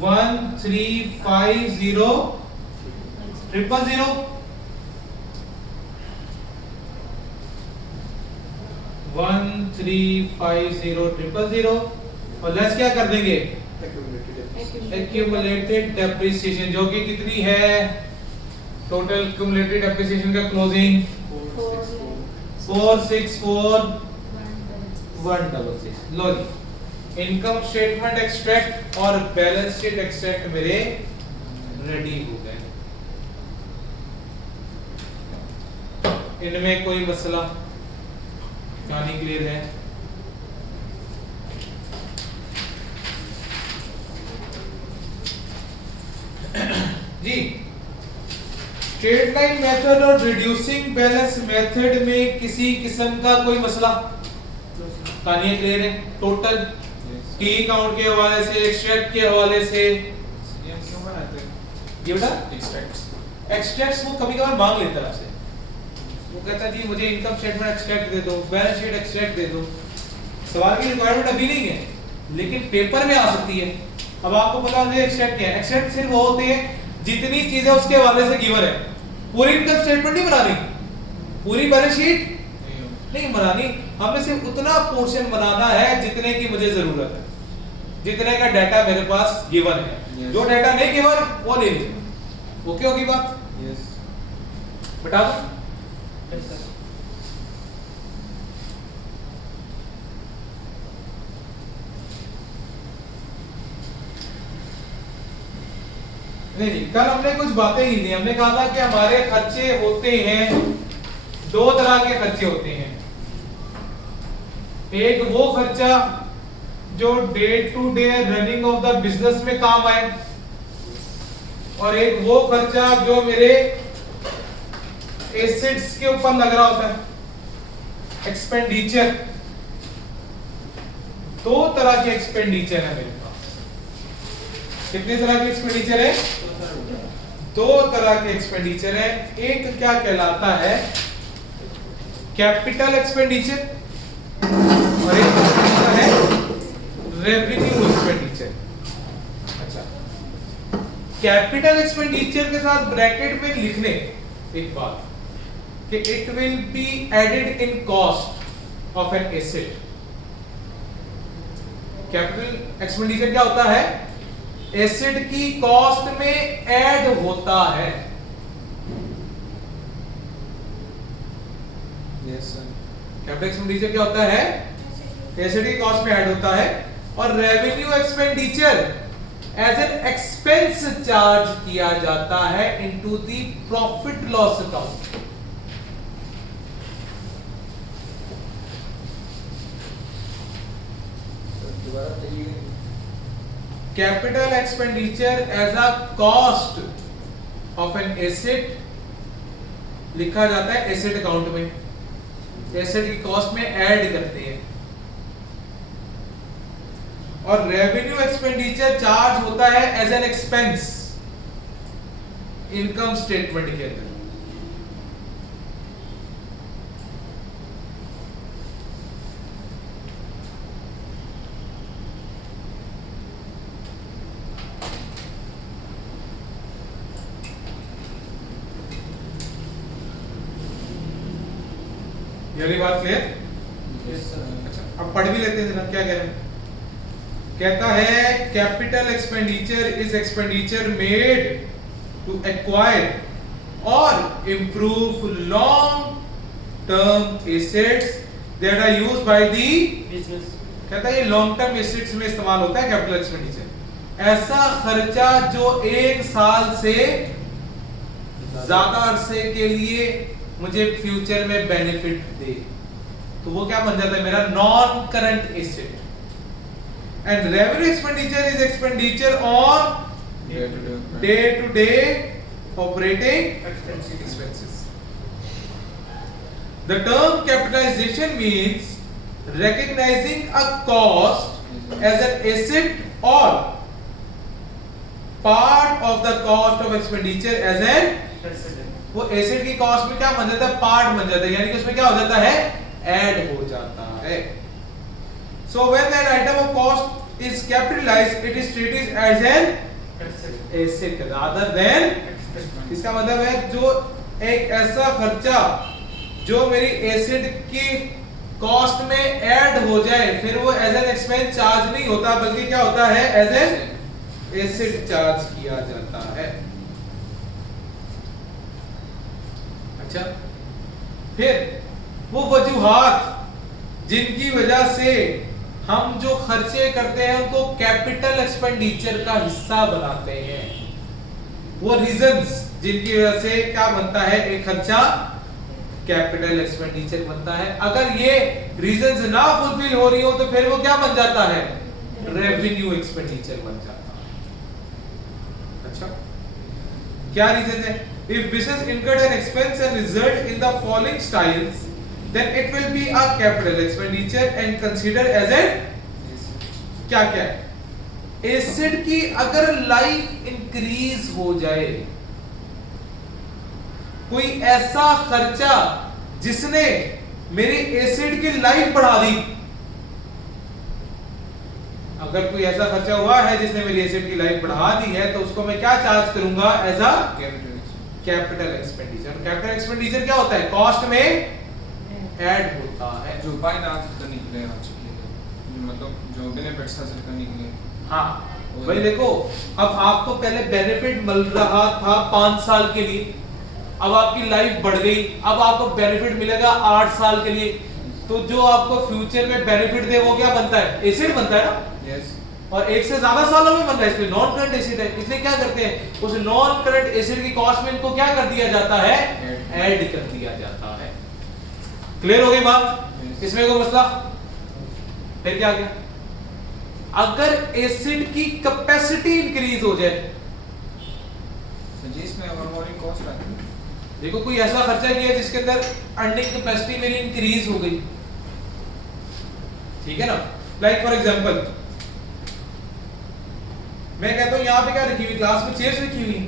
1350000 और लेस क्या कर देंगे एक्यूमुलेटेड डेप्रिसिएशन जो कि कितनी है टोटल एक्यूमुलेटेड डेप्रिसिएशन का क्लोजिंग 464,166 लो जी इनकम स्टेटमेंट एक्सट्रैक्ट और बैलेंस शीट एक्सट्रैक्ट मेरे रेडी हो गए इनमें कोई मसला कहानी क्लियर है जी स्ट्रेट लाइन मेथड और रिड्यूसिंग बैलेंस मेथड में किसी किस्म का कोई मसला कहानी क्लियर है टोटल टी काउंट के हवाले से एक्सट्रैक्ट के हवाले से क्यों बनाते हैं ये बेटा एक्सट्रैक्ट्स वो कभी-कभार मांग लेता है आपसे वो कहता है जी मुझे इनकम स्टेटमेंट एक्सट्रैक्ट दे दो बैलेंस शीट एक्सट्रैक्ट दे दो सवाल की रिक्वायरमेंट अभी नहीं है लेकिन पेपर में आ सकती है अब आपको पता है एक्सट्रैक्ट क्या है एक्सट्रैक्ट सिर्फ वो होते हैं जितनी चीजें उसके हवाले से गिवन है पूरी इनकम स्टेटमेंट नहीं बनानी पूरी बैलेंस शीट नहीं बनानी हमें सिर्फ उतना पोर्शन बनाना है जितने की मुझे जरूरत है जितने का डाटा मेरे पास गिवन है Yes. जो डाटा नहीं गिवन वो ले लीजिए ओके होगी बात यस बता दो नहीं कल हमने कुछ बातें ही थी हमने कहा था कि हमारे खर्चे होते हैं दो तरह के खर्चे होते हैं एक वो खर्चा जो day to day running of the business में काम आए, और एक वो खर्चा जो मेरे एसेट्स के ऊपर लग रहा होता है, एक्सपेंडिचर। दो तरह के एक्सपेंडिचर है मेरे पास। कितने तरह के एक्सपेंडिचर है? दो तरह के एक्सपेंडिचर है। एक क्या कहलाता है? कैपिटल एक्सपेंडिचर, और एक कहलाता है रेवेन्यू एक्सपेंडिचर। अच्छा, कैपिटल एक्सपेंडिचर के साथ ब्रैकेट में लिखने एक बात कि it will be added in cost of an asset. Capital expenditure क्या होता है? एसेट की कॉस्ट में ऐड होता है। Yes sir. कैपिटल एक्सपेंडिचर क्या होता है? एसेट की कॉस्ट में ऐड होता है। और revenue expenditure as an expense charge किया जाता है into the profit loss account. Capital expenditure as a cost of an asset लिखा जाता है एसेट अकाउंट में, एसेट की कॉस्ट में ऐड करते हैं। और रेवेन्यू एक्सपेंडिचर चार्ज होता है as an expense income statement के अंदर। ये बात क्लियर? अच्छा, अब पढ़ भी लेते हैं जरा क्या कह रहे हैं। कहता है capital expenditure is expenditure made to acquire और improve long term assets that are used by the business. कहता है ये लॉन्ग टर्म एसेट्स में इस्तेमाल होता है कैपिटल एक्सपेंडिचर। ऐसा खर्चा जो एक साल से ज्यादा अरसे के लिए मुझे फ्यूचर में बेनिफिट दे, तो वो क्या बन जाता है? मेरा non current asset. And revenue expenditure is expenditure on day to day operating expenses. The term capitalization means recognizing a cost as an asset or part of the cost of expenditure as an वो asset की cost में क्या बन जाता है? Part बन जाता है, यानी कि उसमें क्या हो जाता है? ऐड हो जाता है। So when an item of cost is capitalized, it is treated as an asset rather than इसका मतलब है जो एक ऐसा खर्चा जो मेरी एसेट की कॉस्ट में ऐड हो जाए, फिर वो एज एन एक्सपेंस चार्ज नहीं होता, बल्कि क्या होता है? एज एन एसेट चार्ज किया जाता है। अच्छा, फिर वो वजूहात जिनकी वजह से हम जो खर्चे करते हैं उनको कैपिटल एक्सपेंडिचर का हिस्सा बनाते हैं, वो रीजंस जिनकी वजह से क्या बनता है? एक खर्चा कैपिटल एक्सपेंडिचर बनता है। अगर ये रीजंस ना फुलफिल हो रही हो तो फिर वो क्या बन जाता है? रेवेन्यू एक्सपेंडिचर बन जाता है। अच्छा, क्या रीजन है? If business incurred an expense and result in the following styles, then it will be a capital expenditure and considered as an क्या क्या है? एसेट की अगर लाइफ इंक्रीज हो जाए, कोई ऐसा खर्चा जिसने मेरी एसेट की लाइफ बढ़ा दी, अगर कोई ऐसा खर्चा हुआ है जिसने मेरी एसेट की लाइफ बढ़ा दी है, तो उसको मैं क्या चार्ज करूंगा? As a capital expenditure. Capital expenditure क्या होता है? कॉस्ट में ऐड होता है। जो उपाय हासिल करने के लिए मतलब जो बेनिफिट्स हासिल करने के लिए। हाँ भाई देखो, अब आपको पहले बेनिफिट मिल रहा था 5 साल के लिए, अब आपकी लाइफ बढ़ गई, अब आपको बेनिफिट मिलेगा 8 साल के लिए, तो जो आपको फ्यूचर में बेनिफिट दे वो क्या बनता है? एसेट बनता है ना। यस। और एक से ज्यादा सालों में बन रहा है, इसलिए नॉन करंट एसेट है। इसलिए क्या करते हैं? उस नॉन करंट एसेट की कॉस्ट में इनको क्या कर दिया जाता है? ऐड कर दिया जाता है। क्लियर हो गई बात? इसमें कोई मसला? फिर क्या गया? अगर एसिड की कैपेसिटी इंक्रीज हो जाए, तो जिसमें ओवरऑलिंग कॉस्ट आती है। देखो कोई ऐसा खर्चा किया जिसके अंदर अर्निंग कैपेसिटी मेरी इंक्रीज हो गई, ठीक है ना। लाइक फॉर एग्जांपल मैं कहता हूं यहां पे क्या रखी हुई, क्लास में चेयर्स रखी हुई,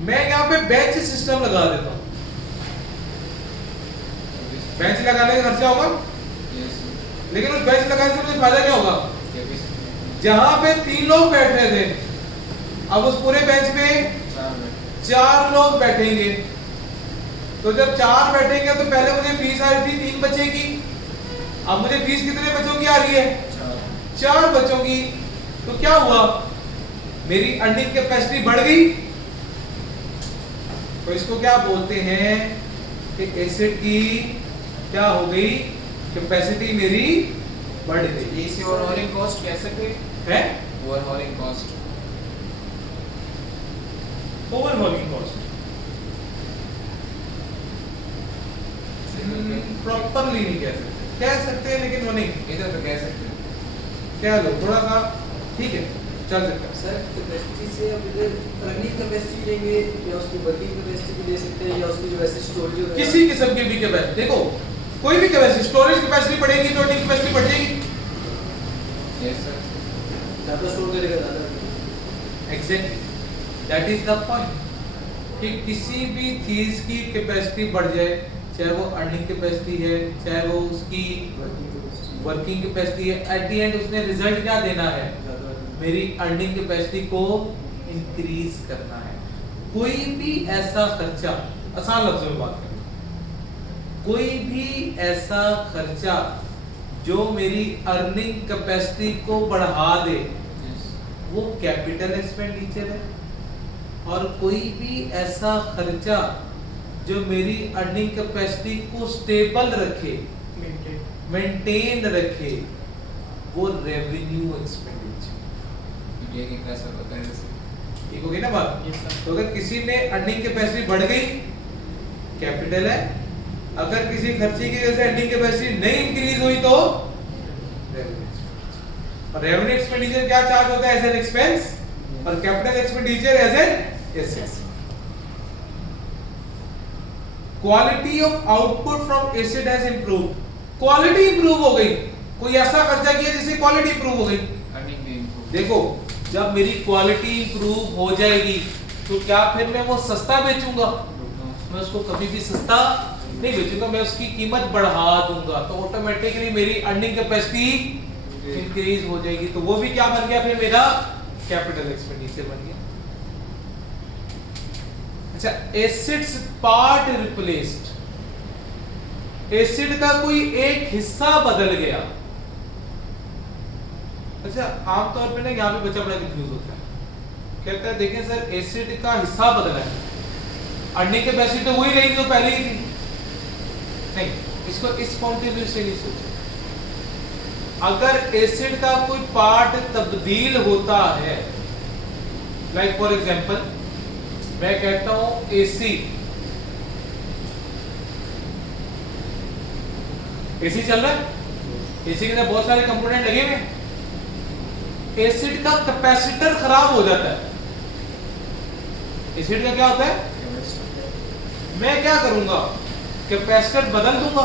मैं यहां पे बेंच सिस्टम लगा देता हूं। बेंच लगाने का खर्चा होगा, यस लेकिन उस बेंच लगाने से मुझे फायदा क्या होगा, कैपेसिटी जहां पे 3 लोग बैठ रहे थे अब उस पूरे बेंच पे 4 लोग बैठेंगे। तो जब 4 बैठेंगे तो पहले मुझे फीस आ रही थी 3 बच्चे की, अब मुझे फीस कितने बच्चों की आ रही है, 4 बच्चों की। तो क्या हुआ, मेरी अर्निंग कैपेसिटी बढ़ गई। तो इसको क्या बोलते हैं कि एसिड की क्या हो गई, कैपेसिटी मेरी बढ़ गई। इसे ओवरऑलिंग कॉस्ट कह सकते है overhauling cost. Overhauling cost properly नहीं कह सकते हैं, लेकिन वो नहीं इधर तो कह सकते हैं। क्या लो थोड़ा सा, ठीक है चल सकता है। सर कैपेसिटी से अब इधर अर्निंग कैपेसिटी लेंगे या उसकी वर्किंग कैपेसिटी भी ले सकते हैं या उसकी जो वैसे स्टोरेज वगैरह किसी किस्म की भी कैपेसिटी, देखो कोई भी कैपेसिटी, स्टोरेज कैपेसिटी बढ़ेगी तो अर्निंग कैपेसिटी बढ़ जाएगी। Yes sir. ज़्यादा स्टोर करेगा ज़्यादा। Exactly that is the point कि किसी भी चीज की कैपेसिटी बढ़ जाए, चाहे वो अर्निंग कैपेसिटी है, चाहे वो उसकी वर्किंग कैपेसिटी है, एट द एंड उसने रिजल्ट क्या देना है, मेरी अर्निंग कैपेसिटी को इंक्रीज करना है। कोई भी ऐसा खर्चा, आसान लफ्जों में बात करें, कोई भी ऐसा खर्चा जो मेरी अर्निंग कैपेसिटी को बढ़ा दे वो कैपिटल एक्सपेंडिचर है, और कोई भी ऐसा खर्चा जो मेरी अर्निंग कैपेसिटी को स्टेबल रखे, मेंटेन रखे, वो रेवेन्यू एक्सपेंडिचर। ये एक ऐसा होता है जैसे ठीक होगी ना बात। Yes, sir. तो अगर किसी ने अर्निंग कैपेसिटी बढ़ गई, कैपिटल है। अगर किसी खर्चे की वजह से अर्निंग कैपेसिटी नहीं इंक्रीज हुई तो रेवेन्यू एक्सपेंडिचर। और रेवेन्यू एक्सपेंडिचर क्या चार्ज होता है, एज एन एक्सपेंस, और capital expenditure as an asset. Quality of output from asset has improved, quality improve हो गई। कोई ऐसा खर्चा किया जिससे क्वालिटी इंप्रूव हो गई। अर्निंग भी improve। देखो जब मेरी क्वालिटी इंप्रूव हो जाएगी तो क्या फिर मैं वो सस्ता बेचूंगा, मैं उसको कभी भी सस्ता नहीं बेचूंगा, मैं उसकी कीमत बढ़ा दूंगा, तो ऑटोमेटिकली मेरी अर्निंग कैपेसिटी इंक्रीज हो जाएगी। तो वो भी क्या बन गया, फिर मेरा कैपिटल एक्सपेंडिचर बन गया। अच्छा, एसिड्स पार्ट रिप्लेस्ड, एसिड का कोई एक हिस्सा बदल गया। अच्छा, आमतौर पे ना यहाँ पे बच्चा बड़ा कंफ्यूज होता है, कहता है देखें सर एसिड का हिस्सा बदला है, अर्निंग कैपेसिटी तो वही रही जो पहले ही थी। नहीं, इसको इस पॉइंट ऑफ व्यू से नहीं सोचो। अगर एसिड का कोई पार्ट तब्दील होता है, लाइक फॉर एग्जांपल मैं कहता हूं एसी, एसी चल रहा है, एसी के अंदर बहुत सारे कंपोनेंट लगे हुए हैं, एसिड का कैपेसिटर खराब हो जाता है। एसिड का क्या होता है, मैं क्या करूंगा, कैपेसिटर बदल दूंगा,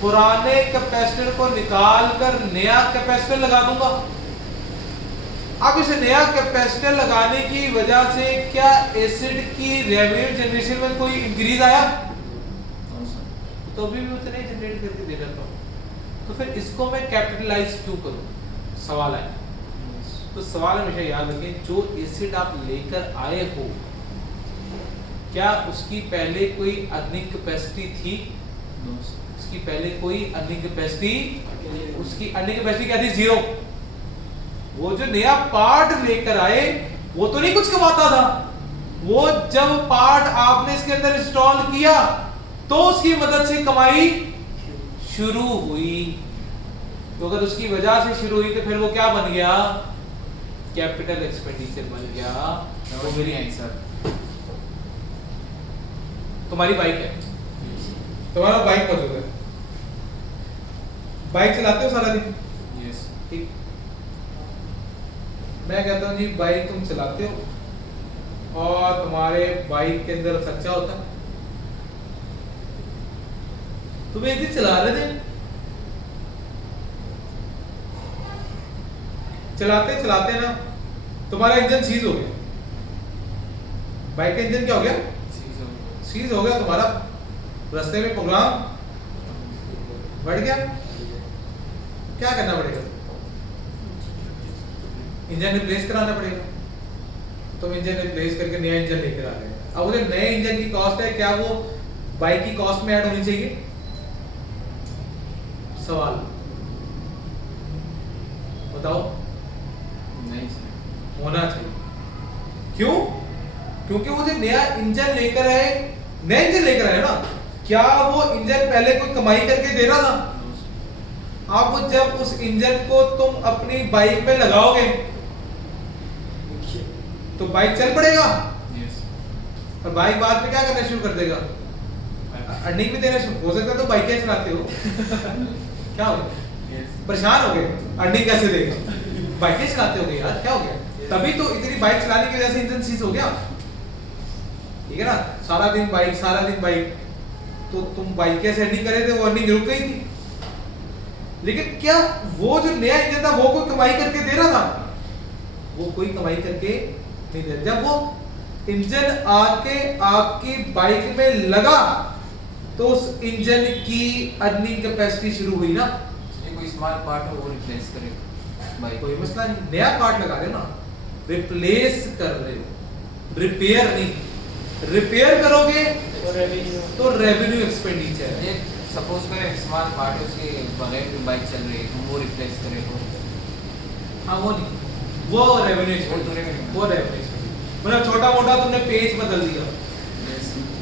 पुराने कैपेसिटर को निकाल कर नया कैपेसिटर लगा दूंगा। अब इस नया कैपेसिटर लगाने की वजह से क्या एसिड की रेवेन्यू जनरेशन में कोई इंक्रीज आया? तो भी मैं उतना ही जनरेट करके दे देता हूं। तो फिर इसको मैं कैपिटलाइज क्यों करूं, सवाल है। तो सवाल हमेशा याद रखें, जो एसिड आप लेकर आए हो क्या उसकी पहले कोई अर्निंग कैपेसिटी थी? उसकी पहले कोई अर्निंग कैपेसिटी, उसकी अर्निंग कैपेसिटी क्या थी? 0। वो जो नया पार्ट लेकर आए वो तो नहीं कुछ कमाता था, वो जब पार्ट आपने इसके अंदर इंस्टॉल किया तो उसकी मदद से कमाई शुरू हुई। तो अगर उसकी वजह से शुरू हुई तो फिर वो क्या बन गया, कैपिटल एक्सपेंडिचर बन गया। वो मेरी आंसर, तुम्हारी बाइक है, तुम्हारा बाइक मौजूद है, बाइक चलाते हो सारा दिन, यस ठीक। मैं कहता हूँ जी बाइक तुम चलाते हो और तुम्हारे बाइक के अंदर खर्चा होता है। तुम एक दिन चला रहे थे, चलाते चलाते ना तुम्हारा इंजन सीज हो गया। बाइक का इंजन क्या हो गया? सीज हो गया तुम्हारा। रास्ते में प्रोग्राम बढ़ गया। क्या करना पड़ेगा? इंजन रिप्लेस कराना पड़ेगा। तुम इंजन रिप्लेस करके नया इंजन लेकर आ रहे हो। अब वो जो नए इंजन की कॉस्ट है, क्या वो बाइक की कॉस्ट में ऐड होनी चाहिए? सवाल बताओ। नहीं सर, होना चाहिए। क्यों? क्योंकि वो जो नया इंजन लेकर आए, नया इंजन लेकर आए ना, क्या वो इंजन पहले कोई कमाई करके दे रहा था? अब जब उस इंजन को तुम अपनी बाइक में लगाओगे तो बाइक चल पड़ेगा। यस और बाइक बाद में क्या करना शुरू कर देगा? अर्निंग भी देना शुरू। हो सकता है तो बाइक कैसे चलाते हो क्या हो गया? परेशान हो गए, अर्निंग कैसे देगा? बाइकें चलाते हो गए यार, क्या हो गया? तभी तो इतनी बाइक चलाने की वजह से इंजन सीज हो गया। ठीक है ना? सारा दिन बाइक, सारा दिन बाइक, तो तुम बाइक कैसे अर्निंग करे थे? वो अर्निंग रुक गई थी। लेकिन क्या वो जो नया इंजन था वो कोई कमाई करके दे रहा था? वो कोई कमाई करके नहीं दे रहा। जब वो इंजन आके आपकी बाइक में लगा तो उस इंजन की अर्निंग कैपेसिटी शुरू हुई ना। ये कोई स्मार्ट पार्ट हो वो रिप्लेस करे बाइक। कोई मसला नहीं, नया पार्ट लगा रहे हो ना, रिप्लेस कर रहे हो, रिपेयर नहीं। रिपेयर करोगे तो रेवेन्यू एक्सपेंडिचर है। ये सपोज करें स्मार्ट पार्ट है, उसके बगैर भी बाइक चल रही है, हम वो रिप्लेस करें तो हाँ वो नहीं, वो रेवेन्यू एक्सपेंडिचर, वो रेवेन्यू मतलब छोटा मोटा तुमने पेज बदल दिया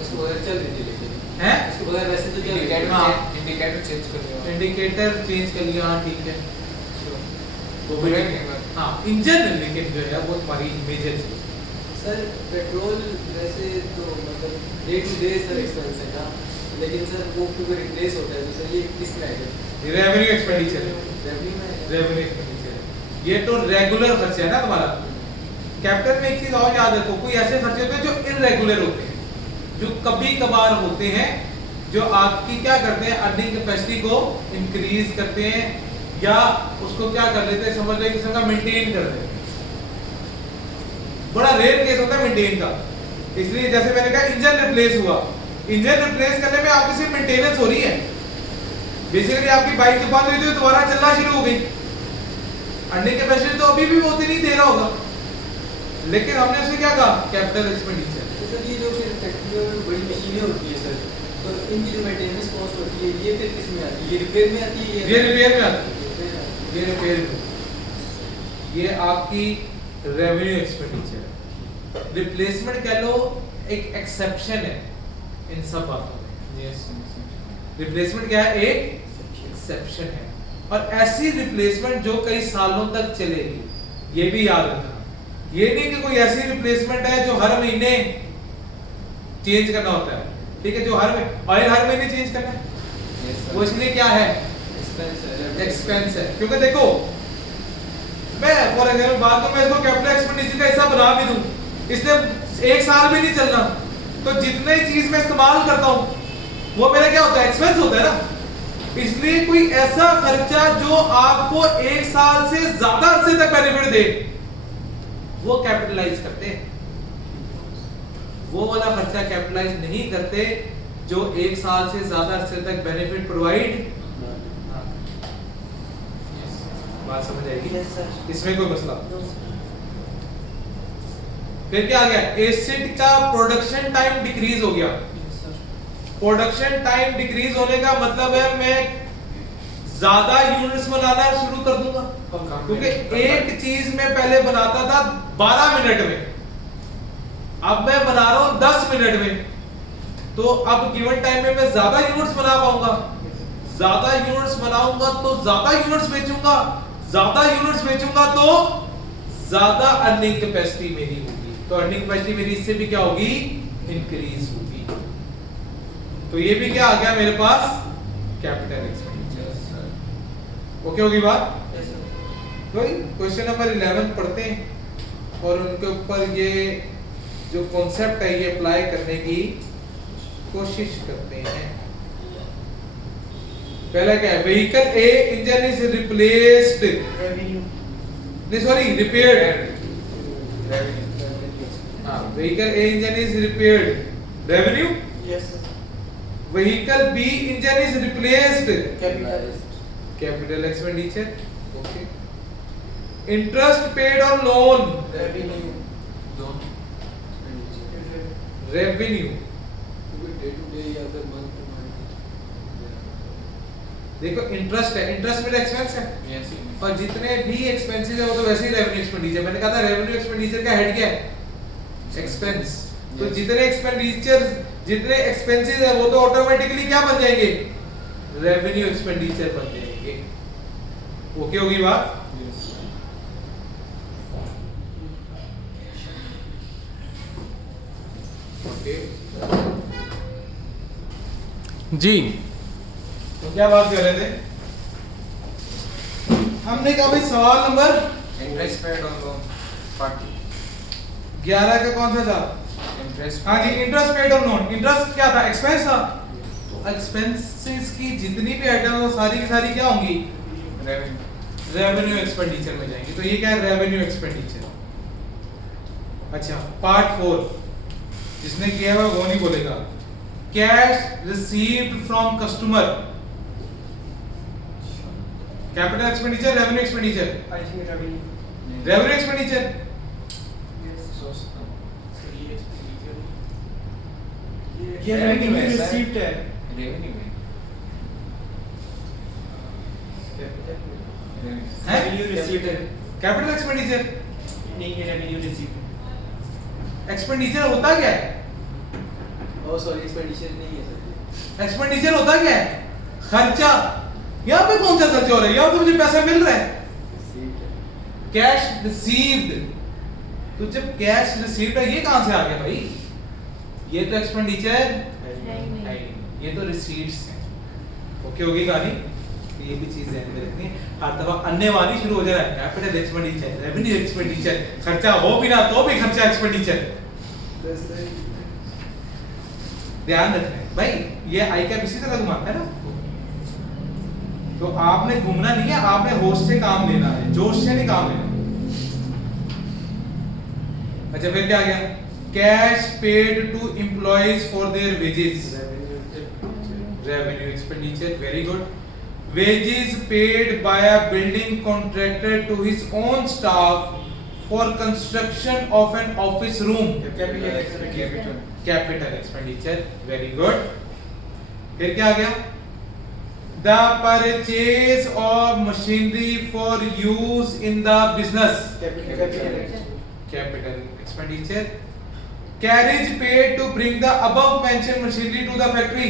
उसको बगैर चल रही थी लेकिन है, उसको बगैर वैसे तो चल रही है। इंडिकेटर चेंज कर दिया। इंडिकेटर चेंज कर लिया, हाँ ठीक है। वो ब्रेक नहीं कर। हाँ इंजन लेकिन जो है वो तुम्हारी मेजर चीज। सर पेट्रोल वैसे तो मतलब day to day sir expense है ना, लेकिन सर वो क्योंकि रिप्लेस होता है तो सर ये किस में आएगा? रेवेन्यू एक्सपेंडिचर है, रेवेन्यू में आएगा। रेवेन्यू एक्सपेंडिचर है। ये तो रेगुलर खर्चा है ना तुम्हारा। कैपिटल में एक चीज और याद रखो, कोई ऐसे खर्चे होते हैं जो इनरेगुलर होते हैं, जो कभी कभार होते हैं, जो आपकी क्या करते हैं, अर्निंग कैपेसिटी को इंक्रीज करते हैं या उसको क्या कर लेते हैं, समझ लो किस्म का मेंटेन करते हैं। बड़ा रेयर केस होता है मेंटेन का। इसलिए जैसे मैंने कहा इंजन रिप्लेस हुआ, इंजन रिप्लेस करने में आपकी सिर्फ मेंटेनेंस हो रही है। बेसिकली आपकी बाइक दुकान हुई थी दोबारा चलना शुरू हो गई। अर्निंग कैपेसिटी तो अभी भी वो नहीं दे रहा होगा, लेकिन हमने उसे क्या कहा, कैपिटल एक्सपेंडिचर। तो सर ये जो फिर फैक्ट्री में बड़ी मशीनें होती है सर, तो इनकी जो मेंटेनेंस कॉस्ट होती है ये फिर किस में आती है? ये रिपेयर में आती है? ये रिपेयर में आती है, ये ये रिपेयर में, ये आपकी रेवेन्यू एक्सपेंडिचर है। रिप्लेसमेंट कह लो एक एक्सेप्शन है इन सब बातों में। यस रिप्लेसमेंट क्या है? एक एक्सेप्शन है, और ऐसी रिप्लेसमेंट जो कई सालों तक चलेगी। ये भी याद रखना, ये नहीं कि कोई ऐसी रिप्लेसमेंट है जो हर महीने चेंज करना होता है। ठीक है, जो ऑयल हर महीने चेंज करना है, वो इसलिए क्या है, एक्सपेंस है। क्योंकि देखो मैं फॉर एग्जांपल बात करूं, मैं इसको कैपिटल एक्सपेंडिचर का हिस्सा बना भी दूं, इसने एक साल भी नहीं चलना, तो जितने चीज मैं इस्तेमाल करता हूं वो मेरा क्या होता है, एक्सपेंस होता है ना। इसलिए कोई ऐसा खर्चा जो आपको एक साल से ज्यादा अरसे तक बेनिफिट दे, वो कैपिटलाइज करते हैं। वो वाला खर्चा कैपिटलाइज नहीं करते जो एक साल से ज्यादा अरसे तक बेनिफिट प्रोवाइड। बात समझ आएगी? Yes sir. इसमें कोई मसला? फिर क्या आ गया, एसिड का प्रोडक्शन टाइम डिक्रीज हो गया। प्रोडक्शन टाइम डिक्रीज होने का मतलब है मैं ज्यादा यूनिट्स बनाना शुरू कर दूंगा, क्योंकि एक चीज मैं पहले बनाता था 12 मिनट में, अब मैं बना रहा हूं 10 मिनट में। तो अब गिवन टाइम में मैं ज्यादा यूनिट्स बना पाऊंगा, ज्यादा यूनिट्स बनाऊंगा तो ज्यादा यूनिट्स बेचूंगा, ज्यादा यूनिट्स बेचूंगा तो ज्यादा अर्निंग कैपेसिटी मेरी होगी, तो अर्निंग कैपेसिटी मेरी इससे भी क्या होगी, इंक्रीज होगी। तो ये भी क्या आ गया मेरे पास, कैपिटल एक्सपेंडिचर। ओके होगी बात? वही क्वेश्चन नंबर 11 पढ़ते हैं और उनके ऊपर ये जो कॉन्सेप्ट है ये अप्लाई करने की कोशिश करते हैं। पहला क्या है, vehicle A engine is replaced, revenue नहीं सॉरी रिपेयर्ड, हाँ vehicle A engine is repaired, revenue. Yes vehicle B engine is replaced, capital capital expenditure, okay. Interest paid on loan, revenue revenue. Day to day या फिर month to month. देखो interest है, interest में expense है yes और जितने भी expenses है वो तो वैसे ही रेवेन्यू एक्सपेंडिचर। मैंने कहा था रेवेन्यू एक्सपेंडिचर का हेड क्या है, एक्सपेंस। तो Yes. जितने एक्सपेंडिचर जितने एक्सपेंसेस है वो तो ऑटोमेटिकली क्या बन जाएंगे, रेवेन्यू एक्सपेंडिचर बन जाएंगे। ओके होगी बात। यस ओके जी, तो क्या बात कर रहे थे हमने कहा भाई सवाल नंबर interest paid on loan part 11 का कौन सा था, इंटरेस्ट हाँ जी interest paid on loan. Interest क्या था, एक्सपेंस था। तो एक्सपेंसेस की जितनी भी आइटम है वो सारी की सारी क्या होंगी, रेवेन्यू रेवेन्यू एक्सपेंडिचर में जाएंगी। तो ये क्या है, रेवेन्यू एक्सपेंडिचर। अच्छा पार्ट 4 जिसने किया है वो नहीं बोलेगा। Cash received from customer, capital expenditure, revenue expenditure, I think revenue revenue expenditure. सोचता ये Revenue रेवेन्यू है, sir. रिसीव्ड है रेवेन्यू में है रेवेन्यू रिसीव्ड है कैपिटल एक्सपेंडिचर। नहीं ये रेवेन्यू रिसीव्ड एक्सपेंडिचर होता क्या है, ओह सॉरी एक्सपेंडिचर नहीं है सर। एक्सपेंडिचर होता क्या है, खर्चा। यहाँ पे कौन सा खर्चा हो रहा है, यहाँ तो मुझे पैसा मिल रहा है। कैश रिसीव्ड, तो जब कैश रिसीव्ड है ये कहां से आ गया भाई, ये तो एक्सपेंडिचर है ही नहीं, ये तो रिसीट्स हैं। ओके होगी कहानी, ये भी चीज ध्यान में रखनी है। हर दफा अन्य वाली शुरू हो जा रहा है, कैपिटल एक्सपेंडिचर, रेवेन्यू एक्सपेंडिचर, खर्चा हो भी ना तो भी खर्चा एक्सपेंडिचर। ध्यान रखना है भाई, ये आई कैप इसी तरह घुमाता है ना। तो आपने घूमना नहीं है, आपने होश से काम लेना है, जोश से नहीं काम लेना। अच्छा फिर क्या आ गया, cash paid to employees for their wages, revenue expenditure, very good. Wages paid by a building contractor to his own staff for construction of an office room, capital expenditure, very good. फिर क्या आ गया, the purchase of machinery for use in the business, capital expenditure. Carriage paid to bring the above mentioned machinery to the factory,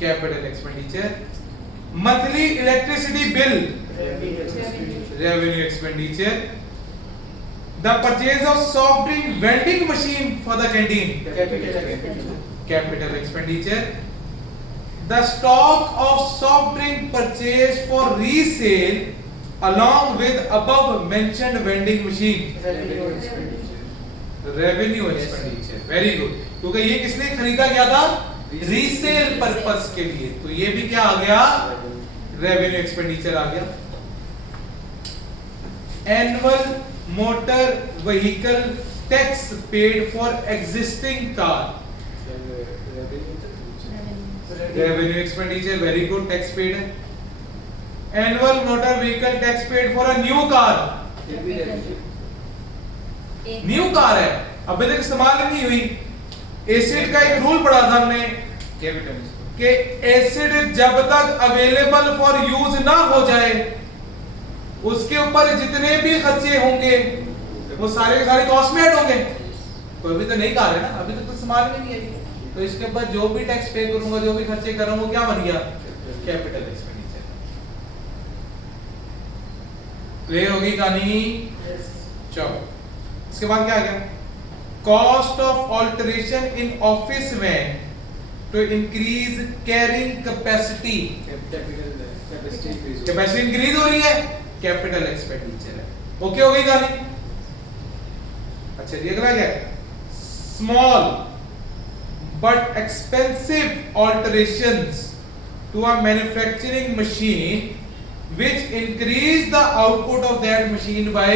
capital expenditure. Monthly electricity bill, revenue expenditure. The purchase of soft drink vending machine for the canteen, capital expenditure. The stock of soft drink purchased for resale along with above mentioned vending machine, revenue expenditure, very good। क्योंकि ये किसने खरीदा गया था, resale purpose के लिए, तो ये भी क्या आ गया, रेवेन्यू एक्सपेंडिचर आ गया। Annual motor vehicle tax paid for existing car, revenue expenditure, very good, tax paid है। Annual motor vehicle tax paid for a new car, new car है अभी तक इस्तेमाल नहीं हुई। एसिड का एक रूल पढ़ा था हमने कैपिटल कि एसिड जब तक अवेलेबल फॉर यूज ना हो जाए उसके ऊपर जितने भी खर्चे होंगे वो सारे के सारे कॉस्ट में ऐड होंगे। तो अभी तो नहीं कार है ना, अभी तक तो इस्तेमाल में नहीं आई, तो इसके ऊपर जो भी टैक्स पे करूंगा, जो भी खर्चे कर रहा हूं, वो क्या बन गया, कैपिटल एक्सपेंडिचर। क्लियर होगी कहानी, चलो इसके बाद क्या आ गया, cost of alteration in office van to increase carrying capacity, capacity increase हो रही है कैपिटल एक्सपेंडिचर है। ओके हो गई कहानी? अच्छा जी अगला क्या है? Small but expensive alterations to a manufacturing machine which increase the output of that machine by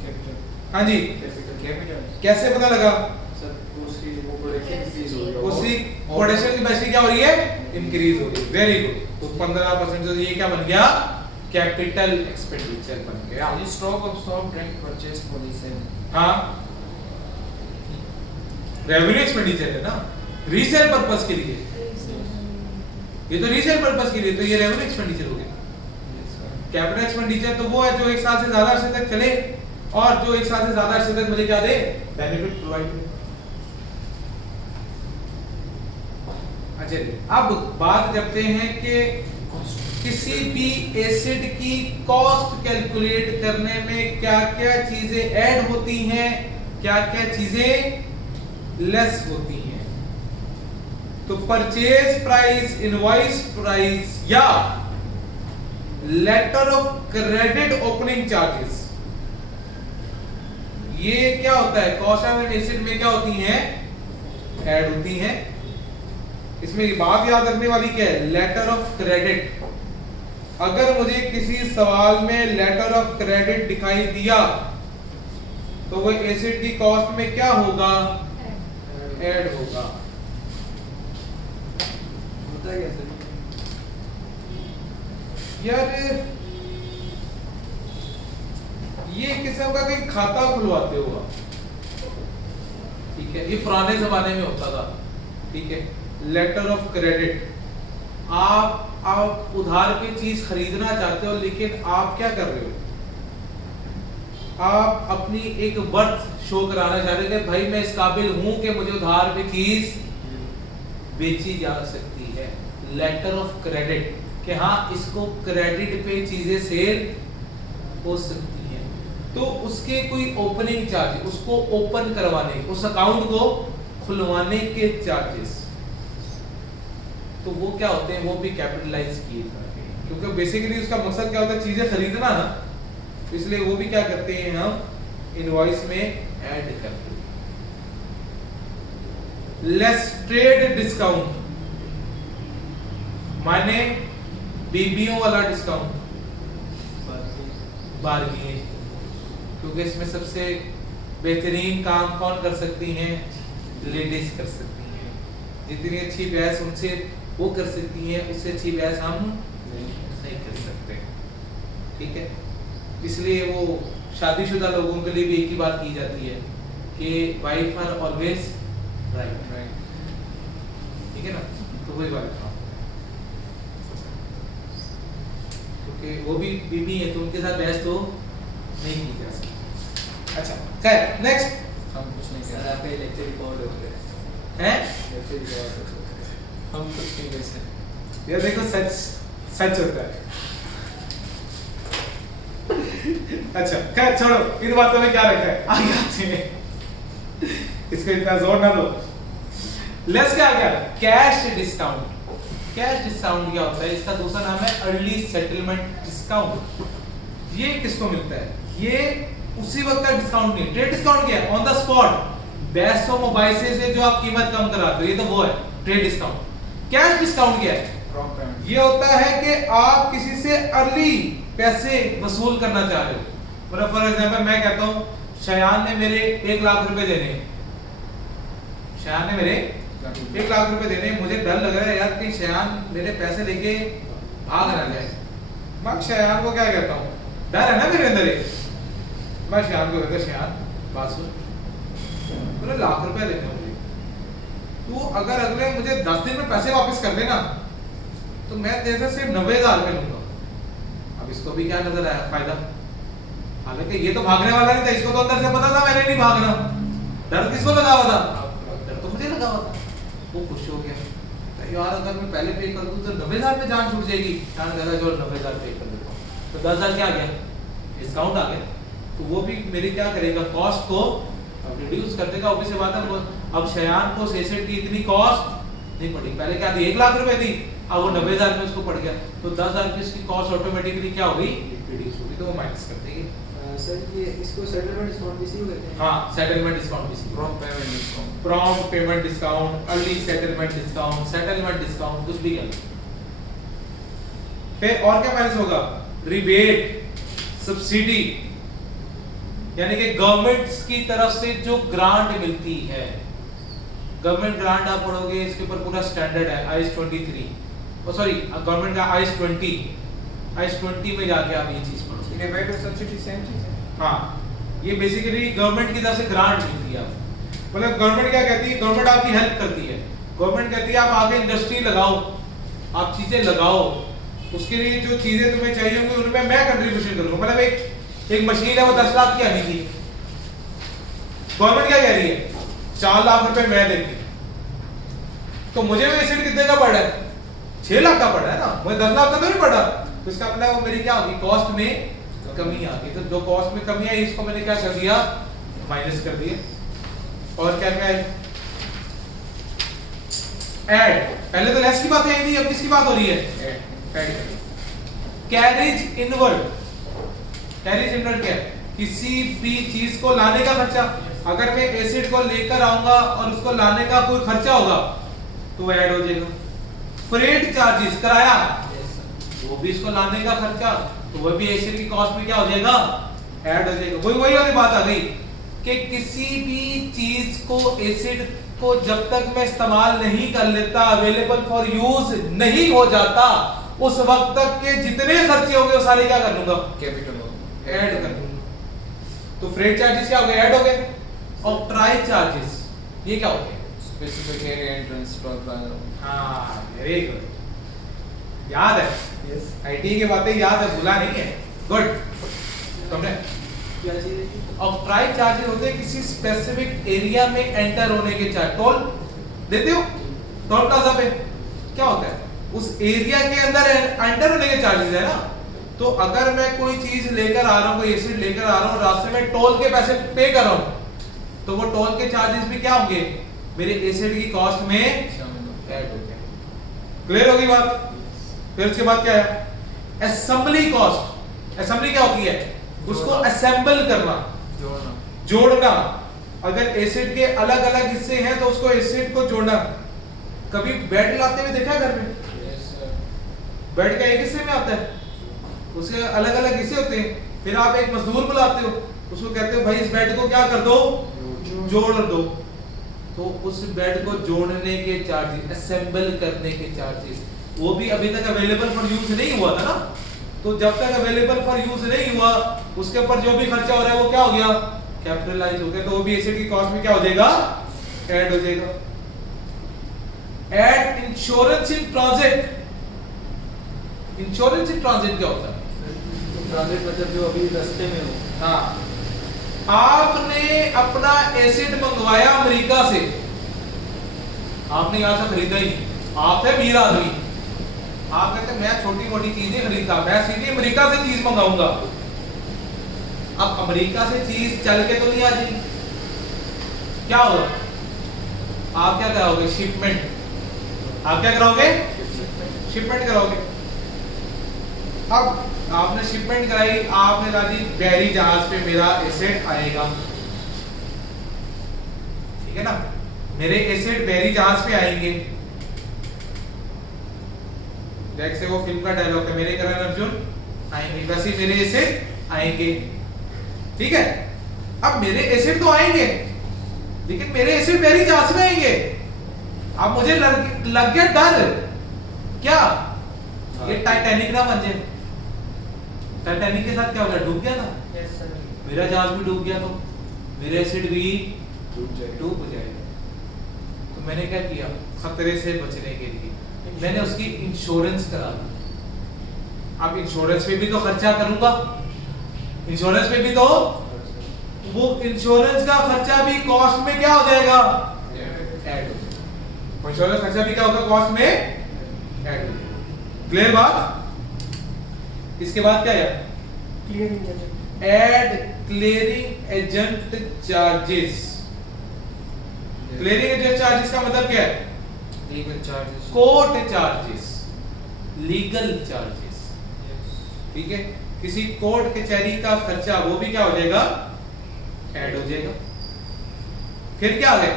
capital हाँ जी कैपिटल कैसे पता लगा? सर उसकी वो प्रोडक्शन इंक्रीज हो रही है। उसकी प्रोडक्शन कैपेसिटी क्या हो रही है? इंक्रीज हो रही है। Very good. तो 15% से ये क्या बन गया? कैपिटल एक्सपेंडिचर बन गया। ये stock of soft drink purchase policy हाँ रेवेन्यू एक्सपेंडिचर है ना, रीसेल पर्पस के लिए। ये तो रीसेल पर्पस के लिए, तो ये रेवेन्यू एक्सपेंडिचर हो गया। कैपिटल एक्सपेंडिचर तो वो है जो एक साल से ज्यादा अरसे तक चले और जो एक साल से ज्यादा अरसे तक मुझे क्या दे? बेनिफिट प्रोवाइड करे। अच्छा अब बात करते हैं कि किसी भी एसिड की कॉस्ट कैलकुलेट करने में क्या क्या चीजें ऐड होती हैं, क्या क्या चीजें लेस होती हैं। तो परचेज प्राइस, इनवॉइस प्राइस या letter of credit opening charges, ये क्या होता है? कॉस्ट ऑफ एन एसिड में क्या होती हैं? ऐड होती हैं। इसमें ये बात याद रखने वाली क्या है? Letter of credit. अगर मुझे किसी सवाल में लेटर ऑफ क्रेडिट दिखाई दिया तो वो एसिड की कॉस्ट में क्या होगा? ऐड होगा। होता है क्या सर? यार ये किस्म का कहीं खाता खुलवाते हो आप, ठीक है? ये पुराने जमाने में होता था, ठीक है? Letter of credit. आप उधार पे चीज खरीदना चाहते हो लेकिन आप क्या कर रहे हो? आप अपनी एक वर्थ शो कराना चाह रहे थे, भाई मैं इस काबिल हूं कि मुझे उधार पे चीज बेची जा सकती है। लेटर ऑफ क्रेडिट कि हाँ इसको क्रेडिट पे चीजें सेल हो सकती हैं। तो उसके कोई ओपनिंग चार्ज, उसको ओपन करवाने, उस अकाउंट को खुलवाने के चार्जेस, तो वो क्या होते हैं? वो भी कैपिटलाइज किए जाते हैं, क्योंकि बेसिकली उसका मकसद क्या होता है? चीजें खरीदना ना, तो इसलिए वो भी क्या करते हैं? हम इनवॉइस में ऐड करते हैं। लेस ट्रेड डिस्काउंट माने बीबीओ वाला डिस्काउंट, बार्गेन, क्योंकि इसमें सबसे बेहतरीन काम कौन कर सकती हैं? लेडीज कर सकती हैं। जितनी अच्छी बहस उनसे वो कर सकती हैं, उससे अच्छी बहस हम नहीं कर सकते, ठीक है? इसलिए वो शादीशुदा लोगों के लिए भी एक ही बात की जाती है कि वाइफ आर ऑलवेज राइट, ठीक है ना? तो वही बात है, क्योंकि वो भी बीबी है तो उनके साथ बहस तो नहीं की जा सकती। अच्छा खैर नेक्स्ट। हम कुछ नहीं सर कर आपके लेक्चर रिकॉर्ड हो गए हैं? लेक्चर रिकॉर्ड हो गए। हम कुछ नहीं कर सकते। यार देखो सच सच होता है। अच्छा खैर छोड़ो, इन बातों में क्या रखा है, आगे आते हैं। इसको इतना जोर ना दो। लेस क्या क्या? Cash discount. कैश डिस्काउंट क्या होता है? इसका दूसरा नाम है अर्ली सेटलमेंट डिस्काउंट। ये किसको मिलता है? ये उसी वक्त का डिस्काउंट नहीं। ट्रेड डिस्काउंट क्या है? ऑन द स्पॉट बेसो मोबाइल से जो आप कीमत कम कराते हो, ये तो वो है ट्रेड डिस्काउंट। कैश डिस्काउंट क्या है? Prompt payment. ये होता है कि आप किसी से अर्ली पैसे वसूल करना चाह रहे हो। मतलब फॉर एग्जांपल मैं कहता हूँ शयान ने मेरे 1 लाख रुपए देने, शयान ने मेरे 1 लाख रुपए देने, मुझे डर लग रहा है यार कि शयान मेरे पैसे लेके भाग ना जाए। मैं शयान को क्या कहता हूँ? डर है ना मेरे अंदर एक। मैं शयान को कहता, शयान बात सुन, मुझे लाख रुपए देने मुझे, तू अगर अगले मुझे 10 दिन में पैसे वापस कर देना तो मैं तेरे से सिर्फ 90,000 रुपए लूंगा। अब इसको भी क्या नजर आया? फायदा। हालांकि ये तो भागने वाला नहीं था, इसको तो अंदर से पता था मैंने नहीं भागना। डर किसको लगा हुआ था? डर तो मुझे लगा हुआ था। वो खुश हो गया, तो यार अगर मैं पहले पे कर दूं तो 90,000 पे जान छूट जाएगी। जान कह रहा जो 90,000 पे कर देता हूं तो 10,000 क्या आ गया? डिस्काउंट आ गया। तो वो भी मेरी क्या करेगा? कॉस्ट को रिड्यूस कर देगा। ऑब्वियस बात है, अब शयान को सेसेट की इतनी कॉस्ट नहीं पड़ी। पहले क्या थी? 1 लाख रुपए थी, अब वो 90,000 में उसको पड़ गया, तो 10,000 की उसकी कॉस्ट ऑटोमेटिकली क्या हो गई, रिड्यूस हो गई, तो वो माइनस कर देंगे। सर ये इसको सेटलमेंट डिस्काउंट भी कहते हैं। हाँ, सेटलमेंट डिस्काउंट भी prompt payment discount, prompt payment discount, early settlement discount, settlement discount, कुछ भी कह। फिर और क्या माइनस होगा, रिबेट, सब्सिडी, यानी कि गवर्नमेंट की तरफ से जो ग्रांट मिलती है, गवर्नमेंट ग्रांट आप पढ़ोगे, इसके ऊपर पूरा स्टैंडर्ड है आईएस 23, ओ सॉरी गवर्नमेंट का आईएस 20 में जाके आप ये चीज पढ़ोगे। रिबेट और सब्सिडी सेम चीज है। हाँ, ये बेसिकली गवर्नमेंट की तरफ से ग्रांट मिलती है आपको। मतलब गवर्नमेंट क्या कहती है, गवर्नमेंट आपकी हेल्प करती है, गवर्नमेंट कहती है आप आगे इंडस्ट्री लगाओ, आप चीजें लगाओ, उसके लिए जो चीजें तुम्हें चाहिए होंगी उनमें मैं कंट्रीब्यूशन करूंगा। मतलब एक मशीन है वो 10 लाख की आनी थी, गवर्नमेंट क्या कह रही है 4 लाख रुपए मैं देती, तो मुझे भी एसिड कितने का पड़ा है, 6 लाख का पड़ा है ना, मुझे 10 लाख का तो नहीं पड़ा, तो इसका मतलब वो मेरी क्या होगी, कॉस्ट में कमी आ गई। तो जो कॉस्ट में कमी आई इसको मैंने क्या कर दिया, माइनस कर दिया। और क्या क्या है, ऐड, पहले तो लेस की बात है नहीं, अब किसकी बात हो रही है, add. Carriage inward, carriage inward क्या है, किसी भी चीज को लाने का खर्चा, अगर मैं एसिड को लेकर आऊंगा और उसको लाने का कोई खर्चा होगा तो वो ऐड हो जाएगा। फ्रेट चार्जेस, किराया, वो भी इसको लाने का खर्चा, तो वो भी एसिड की कॉस्ट में क्या हो जाएगा, ऐड हो जाएगा। वही वाली बात आ गई कि किसी भी चीज को, एसिड को जब तक मैं इस्तेमाल नहीं कर लेता, अवेलेबल फॉर यूज नहीं हो जाता, उस वक्त तक के जितने खर्चे होंगे वो सारे क्या कर लूंगा, कैपिटल ऐड कर लूंगा। तो फ्रेट चार्जेस क्या हो गए, ऐड हो गए। और ट्राई चार्जेस, ये क्या हो गए, specific area and transport bye. हाँ, वेरी गुड, याद है, यस। आईटी की बातें याद है, भूला नहीं है, गुड। तुमने क्या चीज है? और ट्राई चार्जेस होते हैं किसी स्पेसिफिक एरिया में एंटर होने के चार्ज, टोल देते हो, टोल प्लाजा पे क्या होता है, उस एरिया के अंदर एंटर होने के चार्जेस है ना। तो अगर मैं कोई चीज लेकर आ रहा हूँ, कोई एसिड लेकर आ रहा हूँ, रास्ते में टोल के पैसे पे कर रहा हूँ, तो वो टोल के चार्जेस भी क्या होंगे, मेरे एसिड की कॉस्ट में ऐड हो गए। क्लियर होगी बात। फिर उसके बाद क्या है, असेंबली कॉस्ट। असेंबली क्या होती है, उसको असेंबल करना, जोड़ना। अगर एसिड के अलग अलग हिस्से हैं तो उसको एसिड को जोड़ना। कभी बेड लाते हुए देखा घर में, बेड का एक हिस्से में आता है, उसके अलग अलग हिस्से होते हैं, फिर आप एक मजदूर बुलाते हो, उसको कहते हो भाई इस बेड को क्या कर दो, जोड़ दो। तो उस बेड को जोड़ने के चार्जेस, असेंबल करने के चार्जेस, वो भी अभी तक अवेलेबल फॉर यूज नहीं हुआ था ना। तो जब तक अवेलेबल फॉर यूज नहीं हुआ, उसके ऊपर जो भी खर्चा हो रहा है वो क्या हो गया, कैपिटलाइज हो गया। तो वो भी एसिड की कॉस्ट में क्या हो जाएगा, ऐड हो जाएगा। Add insurance in transit. Insurance in transit क्या होता है, ट्रांजिट मतलब जो अभी रास्ते में हो। हाँ, आपने अपना एसिड मंगवाया अमेरिका से, आपने यहाँ से खरीदा ही नहीं, आप थे अमीर आदमी, आप कहते मैं छोटी मोटी चीजें खरीदता, मैं सीधे अमेरिका से चीज मंगाऊंगा। अब अमेरिका से चीज चल के तो नहीं आ जाएगी, क्या होगा, आप क्या कराओगे, शिपमेंट। आप क्या कराओगे, शिपमेंट कराओगे। अब आपने शिपमेंट कराई, आपने ला दी बहरी जहाज पे मेरा एसिड आएगा, ठीक है ना, मेरे एसिड बहरी जहाज पे आएंगे। जैसे वो फिल्म का डायलॉग है, मेरे करण अर्जुन आएंगे, वैसे ही मेरे एसिड आएंगे, ठीक है। अब मेरे एसिड तो आएंगे, लेकिन मेरे एसिड बहरी जहाज में आएंगे। अब मुझे लग गया डर, क्या ये टाइटैनिक ना बन जाए। टाइटैनिक के साथ क्या होगा, डूब गया ना, यस सर। मेरा जहाज भी डूब गया, तो मेरे एसिड भी डूब जाएगा। तो मैंने क्या किया, खतरे से बचने के लिए मैंने उसकी इंश्योरेंस करा दी। अब इंश्योरेंस पे भी तो खर्चा करूंगा, इंश्योरेंस पे भी तो, वो इंश्योरेंस का खर्चा भी कॉस्ट में क्या हो जाएगा, ऐड हो जाएगा। इंश्योरेंस खर्चा भी क्या होगा, कॉस्ट में ऐड हो जाएगा। क्लियर बात। इसके बाद क्या है, clearing agent. Add clearing agent charges. Clearing agent charges का मतलब क्या है, legal charges, court charges. Legal charges, ठीक है। किसी कोर्ट कचहरी का खर्चा वो भी क्या हो जाएगा, ऐड हो जाएगा। फिर क्या आ गया,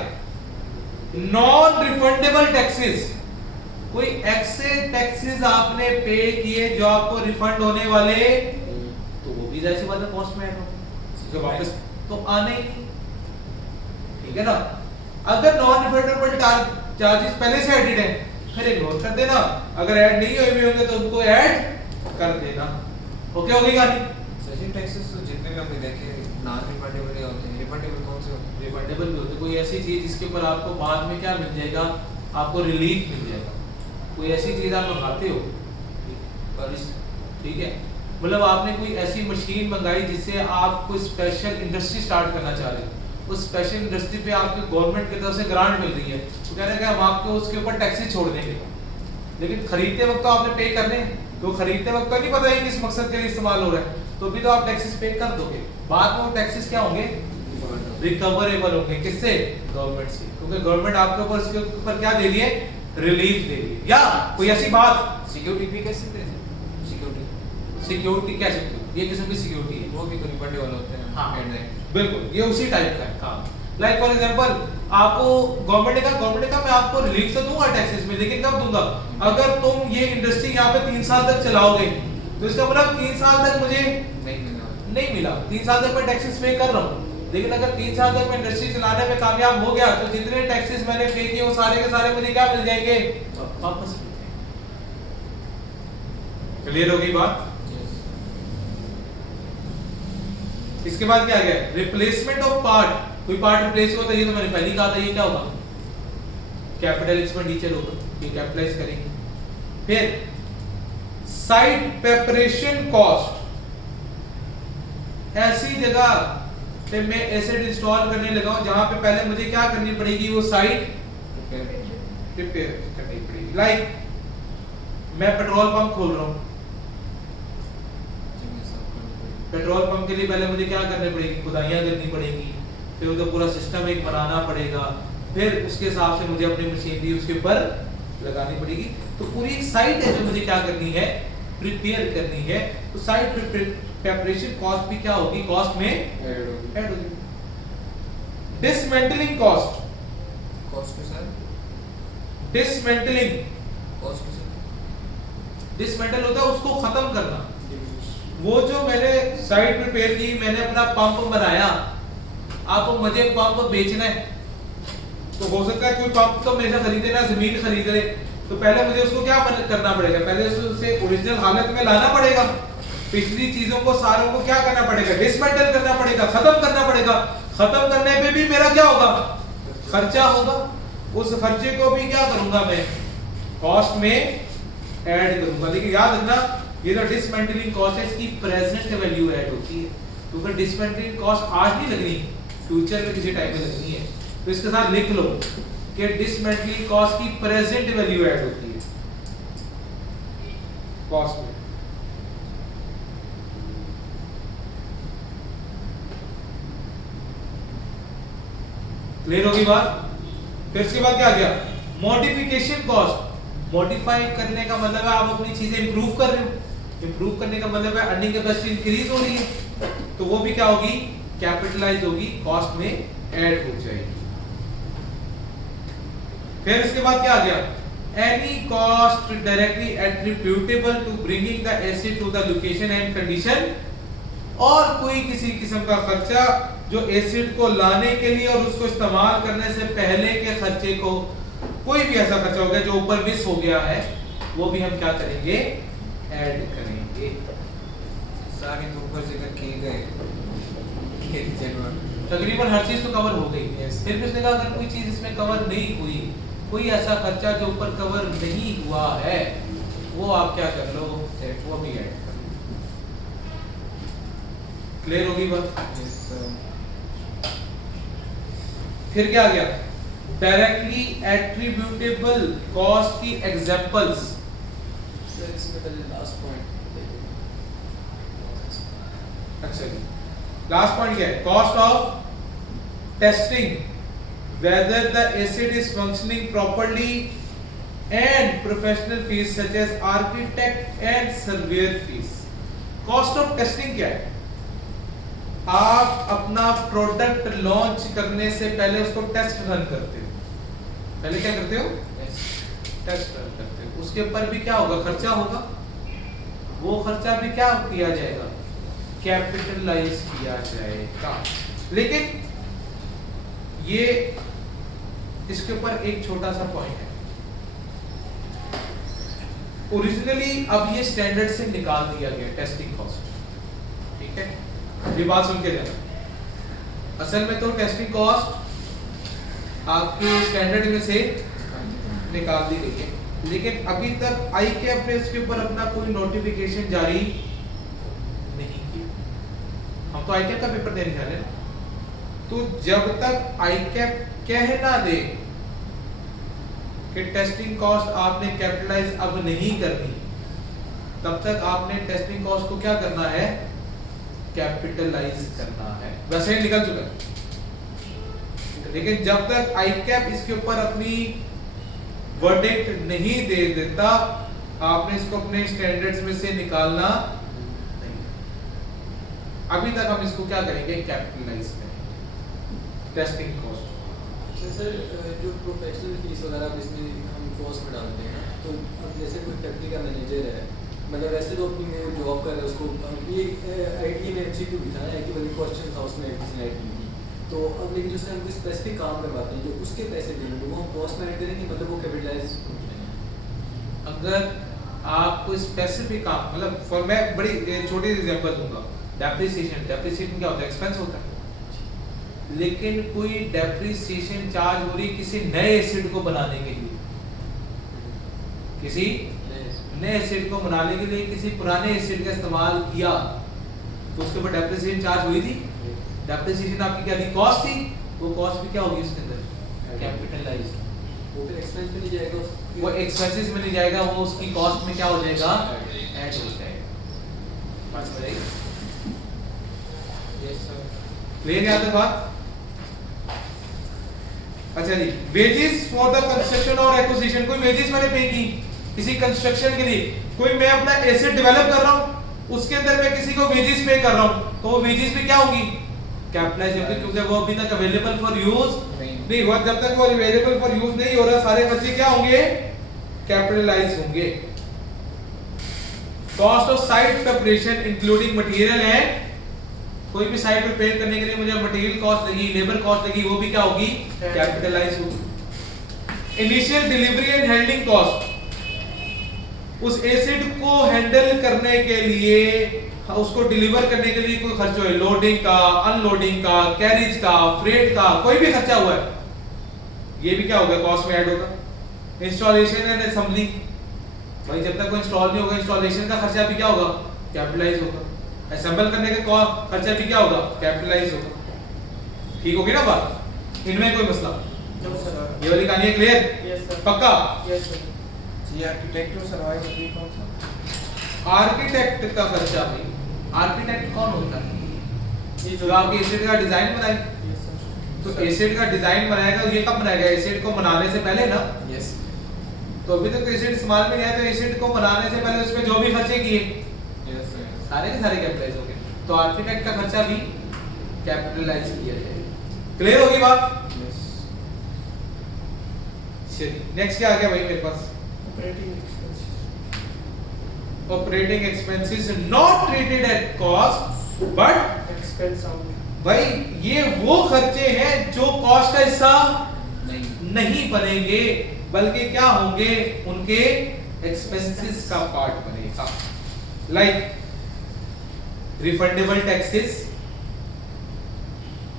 नॉन रिफंडेबल टैक्सेस, कोई एक्सेस टैक्सेस आपने पे किए जो आपको रिफंड होने वाले, तो वो भी जैसे बात है कॉस्ट में ऐड होगा, जो वापस तो आने ही नहीं, ठीक है ना। अगर नॉन रिफंडेबल चार्जेस पहले से एडेड है फिर इग्नोर कर देना, अगर ऐड नहीं हुए भी होंगे तो उनको ऐड कर देना, ओके हो गई कहानी। सचिन टैक्सेस तो जितने भी हमने देखे नॉन रिफंडेबल होते हैं, रिफंडेबल कौन से होते हैं? रिफंडेबल भी होते, कोई ऐसी चीज जिसके ऊपर आपको बाद में क्या मिल जाएगा, आपको रिलीफ मिल जाएगा, कोई ऐसी चीज आप मंगाते हो और ठीक है, मतलब आपने कोई ऐसी मशीन मंगाई जिससे आप कोई स्पेशल इंडस्ट्री स्टार्ट करना चाह रहे हो, उस स्पेशल इंडस्ट्री पे आपको गवर्नमेंट की तरफ से ग्रांट मिल रही है, तो कह रहे हैं कि हम आपको उसके ऊपर टैक्सेस छोड़ देंगे, लेकिन खरीदते वक्त तो आपने पे करने, तो खरीदते वक्त तो नहीं पता है किस मकसद के लिए इस्तेमाल हो रहा है, तो भी तो आप टैक्सेस पे कर दोगे, बाद में वो टैक्सेस क्या होंगे, रिकवरेबल होंगे, किससे, गवर्नमेंट से, क्योंकि गवर्नमेंट आपके ऊपर उसके ऊपर क्या दे रही है, रिलीफ दे रही है। या कोई ऐसी बात, सिक्योरिटी भी कैसे दे, सिक्योरिटी क्या सिक्योरिटी, ये किस्म की सिक्योरिटी है, वो भी तो रिफंडेबल होते हैं। हाँ Add है। बिल्कुल, ये उसी टाइप का है काम। लाइक फॉर एग्जांपल आपको गवर्नमेंट ने कहा मैं आपको रिलीफ तो दूंगा टैक्सेस में, लेकिन कब दूंगा, अगर तुम ये इंडस्ट्री यहाँ पे 3 साल तक चलाओगे, तो इसका मतलब 3 साल तक मुझे नहीं मिला 3 साल तक मैं टैक्सेस पे कर रहा हूँ, लेकिन अगर 3 साल तक मैं इंडस्ट्री चलाने में कामयाब हो गया तो जितने टैक्सेस मैंने पे किए वो सारे के सारे मुझे क्या मिल जाएंगे, वापस मिल जाएंगे। क्लियर हो गई बात। इसके बाद क्या आ गया, रिप्लेसमेंट ऑफ पार्ट, कोई पार्ट रिप्लेस होता है, ये तो मैंने पहले ही कहा था, ये क्या होगा, कैपिटल एक्सपेंडिचर होगा, ये कैपिटलाइज करेंगे। फिर साइट प्रिपरेशन कॉस्ट, ऐसी जगह पे मैं एसिड इंस्टॉल करने लगा हूं जहां पे पहले मुझे क्या करनी पड़ेगी, वो साइट प्रिपेयर करनी पड़ेगी। लाइक मैं पेट्रोल पंप खोल रहा हूं, पेट्रोल पंप के लिए पहले मुझे क्या करनी पड़ेगी, खुदाइयां करनी पड़ेगी, फिर उसका पूरा सिस्टम एक बनाना पड़ेगा, फिर उसके हिसाब से मुझे अपनी मशीनरी उसके ऊपर लगानी पड़ेगी। तो पूरी एक साइट है जो मुझे क्या करनी है, प्रिपेयर करनी है। तो साइट प्रिपरेशन कॉस्ट भी क्या होगी, कॉस्ट में ऐड होगी। डिसमेंटलिंग कॉस्ट, कॉस्ट के साथ डिसमेंटलिंग, कॉस्ट के साथ डिसमेंटल होता है उसको खत्म करना। वो जो मैंने साइट प्रिपेयर की, मैंने अपना पंप बनाया, अब मुझे पंप बेचना है, तो हो सकता है कोई पंप तो मेरे से खरीदे ना जमीन खरीद ले, तो पहले मुझे उसको क्या करना पड़ेगा, पहले उसे ओरिजिनल हालत में लाना पड़ेगा, पिछली चीजों को सारों को क्या करना पड़ेगा, डिसमेंटल करना पड़ेगा, खत्म करना पड़ेगा। खत्म करने पे भी मेरा क्या होगा, खर्चा होगा, उस खर्चे को भी क्या करूंगा मैं, कॉस्ट में ऐड करूंगा। लेकिन याद रखना ये जो डिसमेंटलिंग कॉस्ट है इसकी प्रेजेंट वैल्यू ऐड होती है, क्योंकि डिसमेंटलिंग कॉस्ट आज नहीं लगनी, फ्यूचर में किसी टाइम में लगनी है, तो इसके साथ लिख लो कि डिसमेंटलिंग कॉस्ट की प्रेजेंट वैल्यू ऐड होती है कॉस्ट में। क्लियर होगी बात। फिर इसके बाद क्या आ गया, मॉडिफिकेशन कॉस्ट। मॉडिफाई करने का मतलब है आप अपनी चीजें इंप्रूव कर रहे हो, इंप्रूव करने का मतलब है अर्निंग कैपेसिटी इंक्रीज हो रही है, तो वो भी क्या होगी, कैपिटलाइज होगी, कॉस्ट में ऐड हो जाएगी। फिर इसके बाद क्या आ गया, any cost directly attributable to bringing the asset to the location and condition, और कोई किसी किस्म का खर्चा जो एसिड को लाने के लिए और उसको इस्तेमाल करने से पहले के खर्चे को, कोई भी ऐसा खर्चा हो गया जो ऊपर मिस हो गया है, वो भी हम क्या करेंगे, ऐड करेंगे। सारे तो ऊपर जिक्र किए गए, तकरीबन हर चीज तो कवर हो गई है। फिर भी उसने कहा अगर कोई चीज इसमें कवर नहीं हुई, कोई ऐसा खर्चा जो ऊपर कवर नहीं हुआ है, वो आप क्या कर लो, वो भी ऐड कर लो। क्लियर होगी बात। फिर क्या आ गया, डायरेक्टली एट्रीब्यूटेबल कॉस्ट की एग्जांपल्स। सर इसमें पहले लास्ट पॉइंट, अच्छा जी, लास्ट पॉइंट क्या है, cost of testing whether the acid is functioning properly and professional fees such as architect and surveyor fees. Cost of testing क्या है? आप अपना प्रोडक्ट लॉन्च करने से पहले उसको टेस्ट रन करते हो। पहले क्या करते हो? टेस्ट रन करते हो। उसके ऊपर भी क्या होगा? खर्चा होगा। वो खर्चा भी क्या किया जाएगा? कैपिटलाइज किया जाएगा। लेकिन ये इसके ऊपर एक छोटा सा पॉइंट है। ओरिजिनली अब ये स्टैंडर्ड से निकाल दिया गया टेस्टिंग कॉस्ट, ठीक है? ये बात सुन के जाना। असल में तो टेस्टिंग कॉस्ट आपके स्टैंडर्ड में से निकाल दी गई है, लेकिन अभी तक ICAP ने इसके ऊपर अपना कोई नोटिफिकेशन जारी नहीं किया। हम तो ICAP का पेपर देने जा रहे हैं, तो जब तक ICAP कह ना दे कि टेस्टिंग कॉस्ट आपने कैपिटलाइज अब नहीं करनी, तब तक आपने टेस्टिंग कॉस्ट को क्या करना है? कैपिटलाइज करना है। वैसे ही निकल चुका है, लेकिन जब तक ICAP इसके ऊपर अपनी वर्डिक्ट नहीं दे देता, आपने इसको अपने स्टैंडर्ड्स में से निकालना नहीं। अभी तक हम इसको क्या करेंगे? कैपिटलाइज करेंगे टेस्टिंग कॉस्ट। सर जो प्रोफेशनल फीस वगैरह अब इसमें हम कॉस्ट में डालते हैं ना, तो अब जैसे कोई फैक्ट्री का मैनेजर है, मतलब वैसे तो अपनी वो जॉब कर रहा है, उसको ये IT में MCQ बिठाना है कि मतलब क्वेश्चन था उसमें किसी ने की, तो अब लेकिन जो हम कोई स्पेसिफिक काम करवाते हैं जो उसके पैसे देंगे वो हम कॉस्ट में ऐड करेंगे, मतलब वो कैपिटलाइज। अगर आप कोई स्पेसिफिक काम, मतलब मैं बड़ी छोटी एग्जांपल दूंगा। डेप्रिसिएशन क्या होता है? एक्सपेंस होता है। लेकिन कोई डेप्रिसिएशन चार्ज हो रही किसी नए एसिड को बनाने के लिए, किसी नए एसिड को बनाने के लिए किसी पुराने एसिड का इस्तेमाल किया, तो उसके ऊपर डेप्रिसिएशन चार्ज हुई थी। डेप्रिसिएशन आपकी क्या थी? कॉस्ट थी। वो कॉस्ट भी क्या होगी उसके अंदर? कैपिटलाइज। वो फिर एक्सपेंस में नहीं जाएगा, वो एक्सपेंसेस में नहीं जाएगा, वो उसकी कॉस्ट में क्या हो जाएगा? ऐड हो जाएगा। बात समझ आई? यस सर, क्लियर है यहाँ तक बात? अच्छा जी, वेजेस फॉर द कंस्ट्रक्शन और एक्विजिशन। कोई वेजेस मैंने पे की किसी कंस्ट्रक्शन के लिए, कोई मैं अपना एसेट डेवलप कर रहा हूं, उसके अंदर मैं किसी को वेजेस पे कर रहा हूं, तो वो वेजेस पे क्या होगी? कैपिटलाइज होगी, क्योंकि वो अभी तक अवेलेबल फॉर यूज नहीं हुआ। जब तक वो अवेलेबल फॉर यूज नहीं हो रहा, सारे खर्चे क्या होंगे? कैपिटलाइज होंगे। Cost of site preparation including material and, कोई भी साइट प्रिपेयर करने के लिए मुझे मटेरियल कॉस्ट लगी, लेबर कॉस्ट लगी, वो भी क्या होगी? कैपिटलाइज होगी। Initial delivery and handling cost, उस एसिड को हैंडल करने के लिए, उसको डिलीवर करने के लिए कोई खर्च हुआ है, लोडिंग का, अनलोडिंग का, कैरिज का, फ्रेट का, कोई भी खर्चा हुआ है, ये भी क्या होगा? कॉस्ट में ऐड होगा। इंस्टॉलेशन एंड असेंबली, भाई जब तक कोई इंस्टॉल नहीं होगा, इंस्टॉलेशन का खर्चा भी क्या होगा? कैपिटलाइज होगा। असेंबल करने का खर्चा भी क्या होगा? कैपिटलाइज होगा। ठीक होगी ना बात? इनमें कोई मसला? ये वाली कहानी क्लियर? Yes sir. पक्का? Yes sir. जी आर्किटेक्ट और सर्वाइवल भी कौन सा? आर्किटेक्ट का खर्चा भाई, आर्किटेक्ट कौन होता है? ये जो आपके एसिड का डिजाइन बनाए, यस सर। तो एसिड का डिजाइन बनाएगा, ये कब बनाएगा? एसिड को बनाने से पहले ना। यस। तो अभी तक तो एसिड इस्तेमाल में नहीं आया, तो एसिड को बनाने से पहले उसमें जो भी खर्चे किए यस सर। सारे के सारे कैपिटलाइज होंगे। तो आर्किटेक्ट का खर्चा भी कैपिटलाइज किया जाएगा। क्लियर होगी बात? यस। चलिए नेक्स्ट क्या आ गया भाई मेरे पास? Operating expenses. Operating expenses not treated at cost but expense out. भाई ये वो खर्चे हैं जो कॉस्ट का हिस्सा नहीं। नहीं बनेंगे, बल्कि क्या होंगे? उनके एक्सपेंसेस का पार्ट बनेगा। लाइक रिफंडेबल टैक्सेस,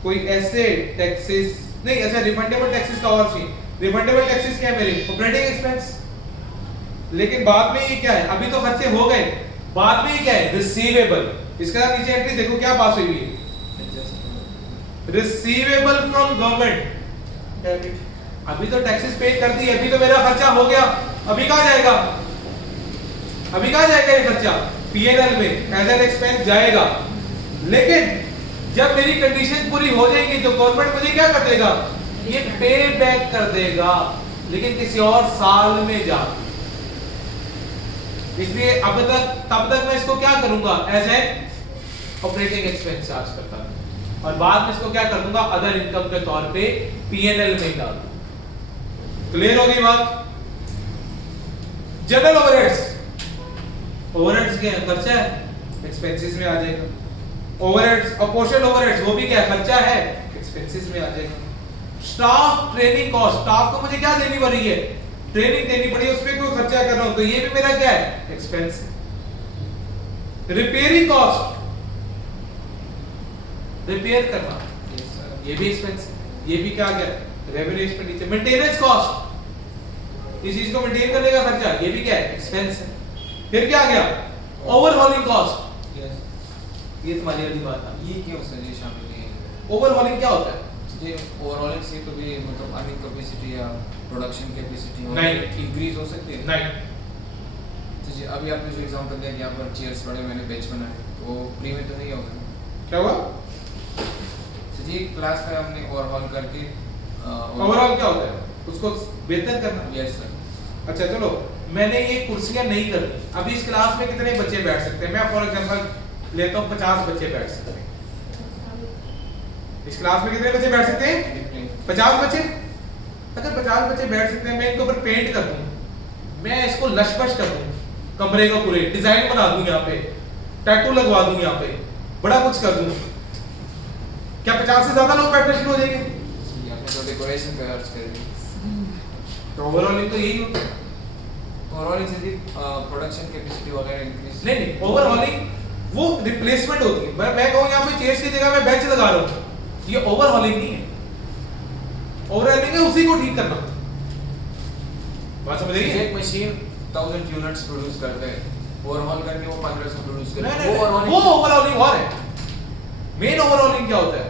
कोई ऐसे टैक्सेस नहीं, ऐसा रिफंडेबल टैक्सेस का और सी। रिफंडेबल टैक्सेस क्या है मेरे? Operating expense. लेकिन बाद में ये क्या है? अभी तो खर्चे हो गए, बाद में ये क्या है? रिसीवेबल। इसका नीचे एंट्री देखो क्या पास हुई है? Receivable from government. डेबिट। अभी तो टैक्सेस पे कर दी, अभी तो मेरा खर्चा हो गया, अभी कहाँ जाएगा? अभी कहाँ जाएगा ये खर्चा? पीएनएल में एज एन एक्सपेंस जाएगा। लेकिन जब मेरी कंडीशन पूरी हो जाएगी तो गवर्नमेंट मुझे क्या कर देगा? ये पे बैक कर देगा। लेकिन किसी और साल में जाके। इसलिए अब तब तक मैं इसको क्या करूंगा, as a operating expense charge करता हूं, और बाद में इसको क्या कर दूंगा, अदर इनकम के तौर पे पीएनएल में डाल दूंगा। क्लियर हो गई बात? जनरल ओवरहेड्स, ओवरहेड्स क्या है, खर्चा है, एक्सपेंसेस में आ जाएगा। ओवरहेड्स, अपोर्शन ओवरहेड्स वो भी क्या है, खर्चा है, एक्सपेंसेस में आ जाएगा। स्टाफ ट्रेनिंग कॉस्ट, स्टाफ को मुझे क्या देनी पड़ रही है, ट्रेनिंग देनी पड़ी है, उस पर कोई खर्चा कर रहा हूं, तो ये भी मेरा क्या है, एक्सपेंस है। रिपेयरिंग कॉस्ट, रिपेयर करना, ये भी एक्सपेंस है, ये भी क्या गया, रेवेन्यू एक्सपेंडिचर। मेंटेनेंस कॉस्ट, इस चीज को मेंटेन करने का खर्चा, ये भी क्या है, एक्सपेंस है। फिर क्या आ गया, ओवरहॉलिंग कॉस्ट, ये तुम्हारी वाली बात है। ये क्यों सर ये शामिल नहीं है? ओवरहॉलिंग क्या होता है? ये ओवरऑल से तो भी मतलब अर्निंग कैपेसिटी या प्रोडक्शन कैपेसिटी नहीं। इंक्रीज हो सकती है? नहीं, तो जी अभी आपने जो एग्जांपल दिया कि यहाँ पर चेयर्स पड़े, मैंने बेंच बनाए, तो फ्री में तो नहीं होगा? क्या हुआ? तो जी क्लास में हमने ओवरऑल करके ओवरऑल क्या होता है, उसको बेहतर करना। Yes sir. अच्छा चलो, मैंने ये कुर्सियां नहीं करनी, अभी इस क्लास में कितने बच्चे बैठ सकते हैं, मैं फॉर एग्जांपल लेता हूँ 50 बच्चे बैठ सकते हैं। इस क्लास में कितने बच्चे बैठ सकते हैं, 50 बच्चे। अगर 50 बच्चे बैठ सकते हैं, मैं इनके ऊपर पेंट कर दूं, मैं इसको लशपश कर दूं, कमरे का पूरे डिजाइन बना दूं, यहाँ पे टैटू लगवा दूं, यहाँ पे बड़ा कुछ कर दूं, क्या 50 से ज्यादा लोग बैठने शुरू हो जाएंगे? आपने तो डेकोरेशन पे अर्ज कर दी। तो ओवरऑल तो यही होता है। ओवरऑल से जी प्रोडक्शन कैपेसिटी वगैरह इंक्रीज नहीं, ओवरहॉलिंग वो रिप्लेसमेंट होती है। मैं कहूँ यहाँ पे चेयर्स की जगह मैं बेंच लगा रहा हूँ, ये ओवरहॉलिंग नहीं है। ओवरहॉलिंग है उसी को ठीक करना। बात समझ रही है? एक मशीन 1000 यूनिट्स प्रोड्यूस करते हैं, ओवरऑल करके वो 1500 प्रोड्यूस करते हैं, नहीं, वो ओवरहॉलिंग और है। मेन ओवरहॉलिंग क्या होता है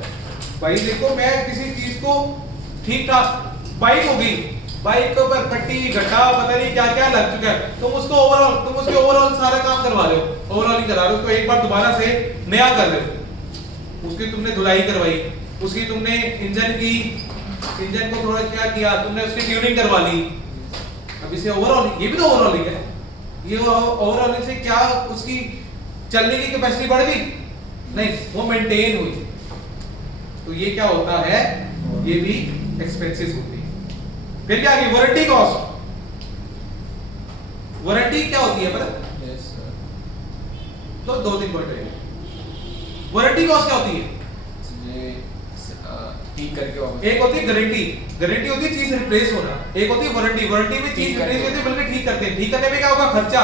भाई, देखो मैं किसी चीज को ठीक ठाक, बाइक हो गई, बाइक के ऊपर पट्टी घटा पता नहीं क्या क्या लग चुका है, तुम उसको तुम उसके ओवरऑल सारा काम करवा रहे हो, ओवरऑलिंग करा रहे हो, उसको एक बार दोबारा से नया कर रहे हो, उसकी तुमने धुलाई करवाई, उसकी तुमने इंजन को थोड़ा क्या किया, तुमने उसकी ट्यूनिंग करवा ली। अब इसे ओवरऑल, ये भी तो ओवरऑलिंग है। ये ओवरऑलिंग से क्या उसकी चलने की कैपेसिटी बढ़ गई? नहीं, वो मेंटेन हुई। तो ये क्या होता है, ये भी एक्सपेंसेस होती है। फिर क्या आ गई, वारंटी कॉस्ट। वारंटी क्या होती है पता? Yes sir. तो 2-3 पॉइंट है। वारंटी कॉस्ट क्या होती है? ये ठीक करके वापस एक होती है गारंटी, गारंटी होती है चीज रिप्लेस होना, एक होती है वारंटी, वारंटी में चीज ठीक रिप्लेस करते होती है बल्कि ठीक करते हैं। ठीक करने में क्या होगा, खर्चा,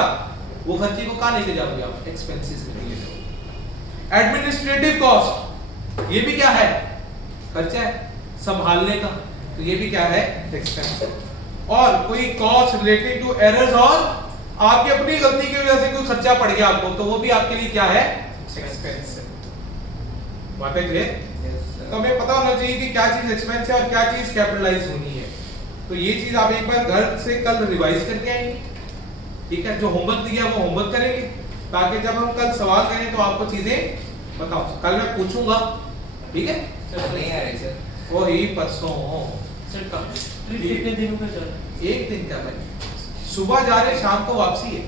वो खर्चे को कहां लेके जाओगे आप, एक्सपेंसेस में ले जाओगे। एडमिनिस्ट्रेटिव कॉस्ट, ये भी क्या है, खर्चा है संभालने का, तो ये भी क्या है, एक्सपेंस है। और कोई कॉस्ट रिलेटेड टू एरर्स, और आपकी अपनी गलती की वजह से कोई खर्चा पड़ गया आपको, तो वो भी आपके लिए क्या है, एक्सपेंस है। बात है क्लियर? तो हमें पता होना चाहिए कि क्या चीज एक्सपेंस है और क्या चीज कैपिटलाइज होनी है। तो ये चीज आप एक बार घर से कल रिवाइज करके आएंगे, ठीक है? जो होमवर्क दिया वो होमवर्क करेंगे, ताकि जब हम कल सवाल करें तो आपको चीजें बताओ। कल मैं पूछूंगा, ठीक है? सर नहीं आ रही सर। वो ही परसों सर का कितने दिनों का चल रहा है? एक दिन का भाई, सुबह जा रहे शाम को वापसी है,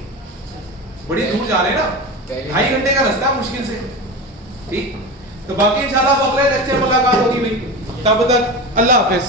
बड़ी दूर जा रहे हैं ना, 2.5 घंटे का रास्ता है मुश्किल से, ठीक? तो बाकी इंशाल्लाह अगले लेक्चर मुलाकात होगी भाई, तब तक अल्लाह हाफिज।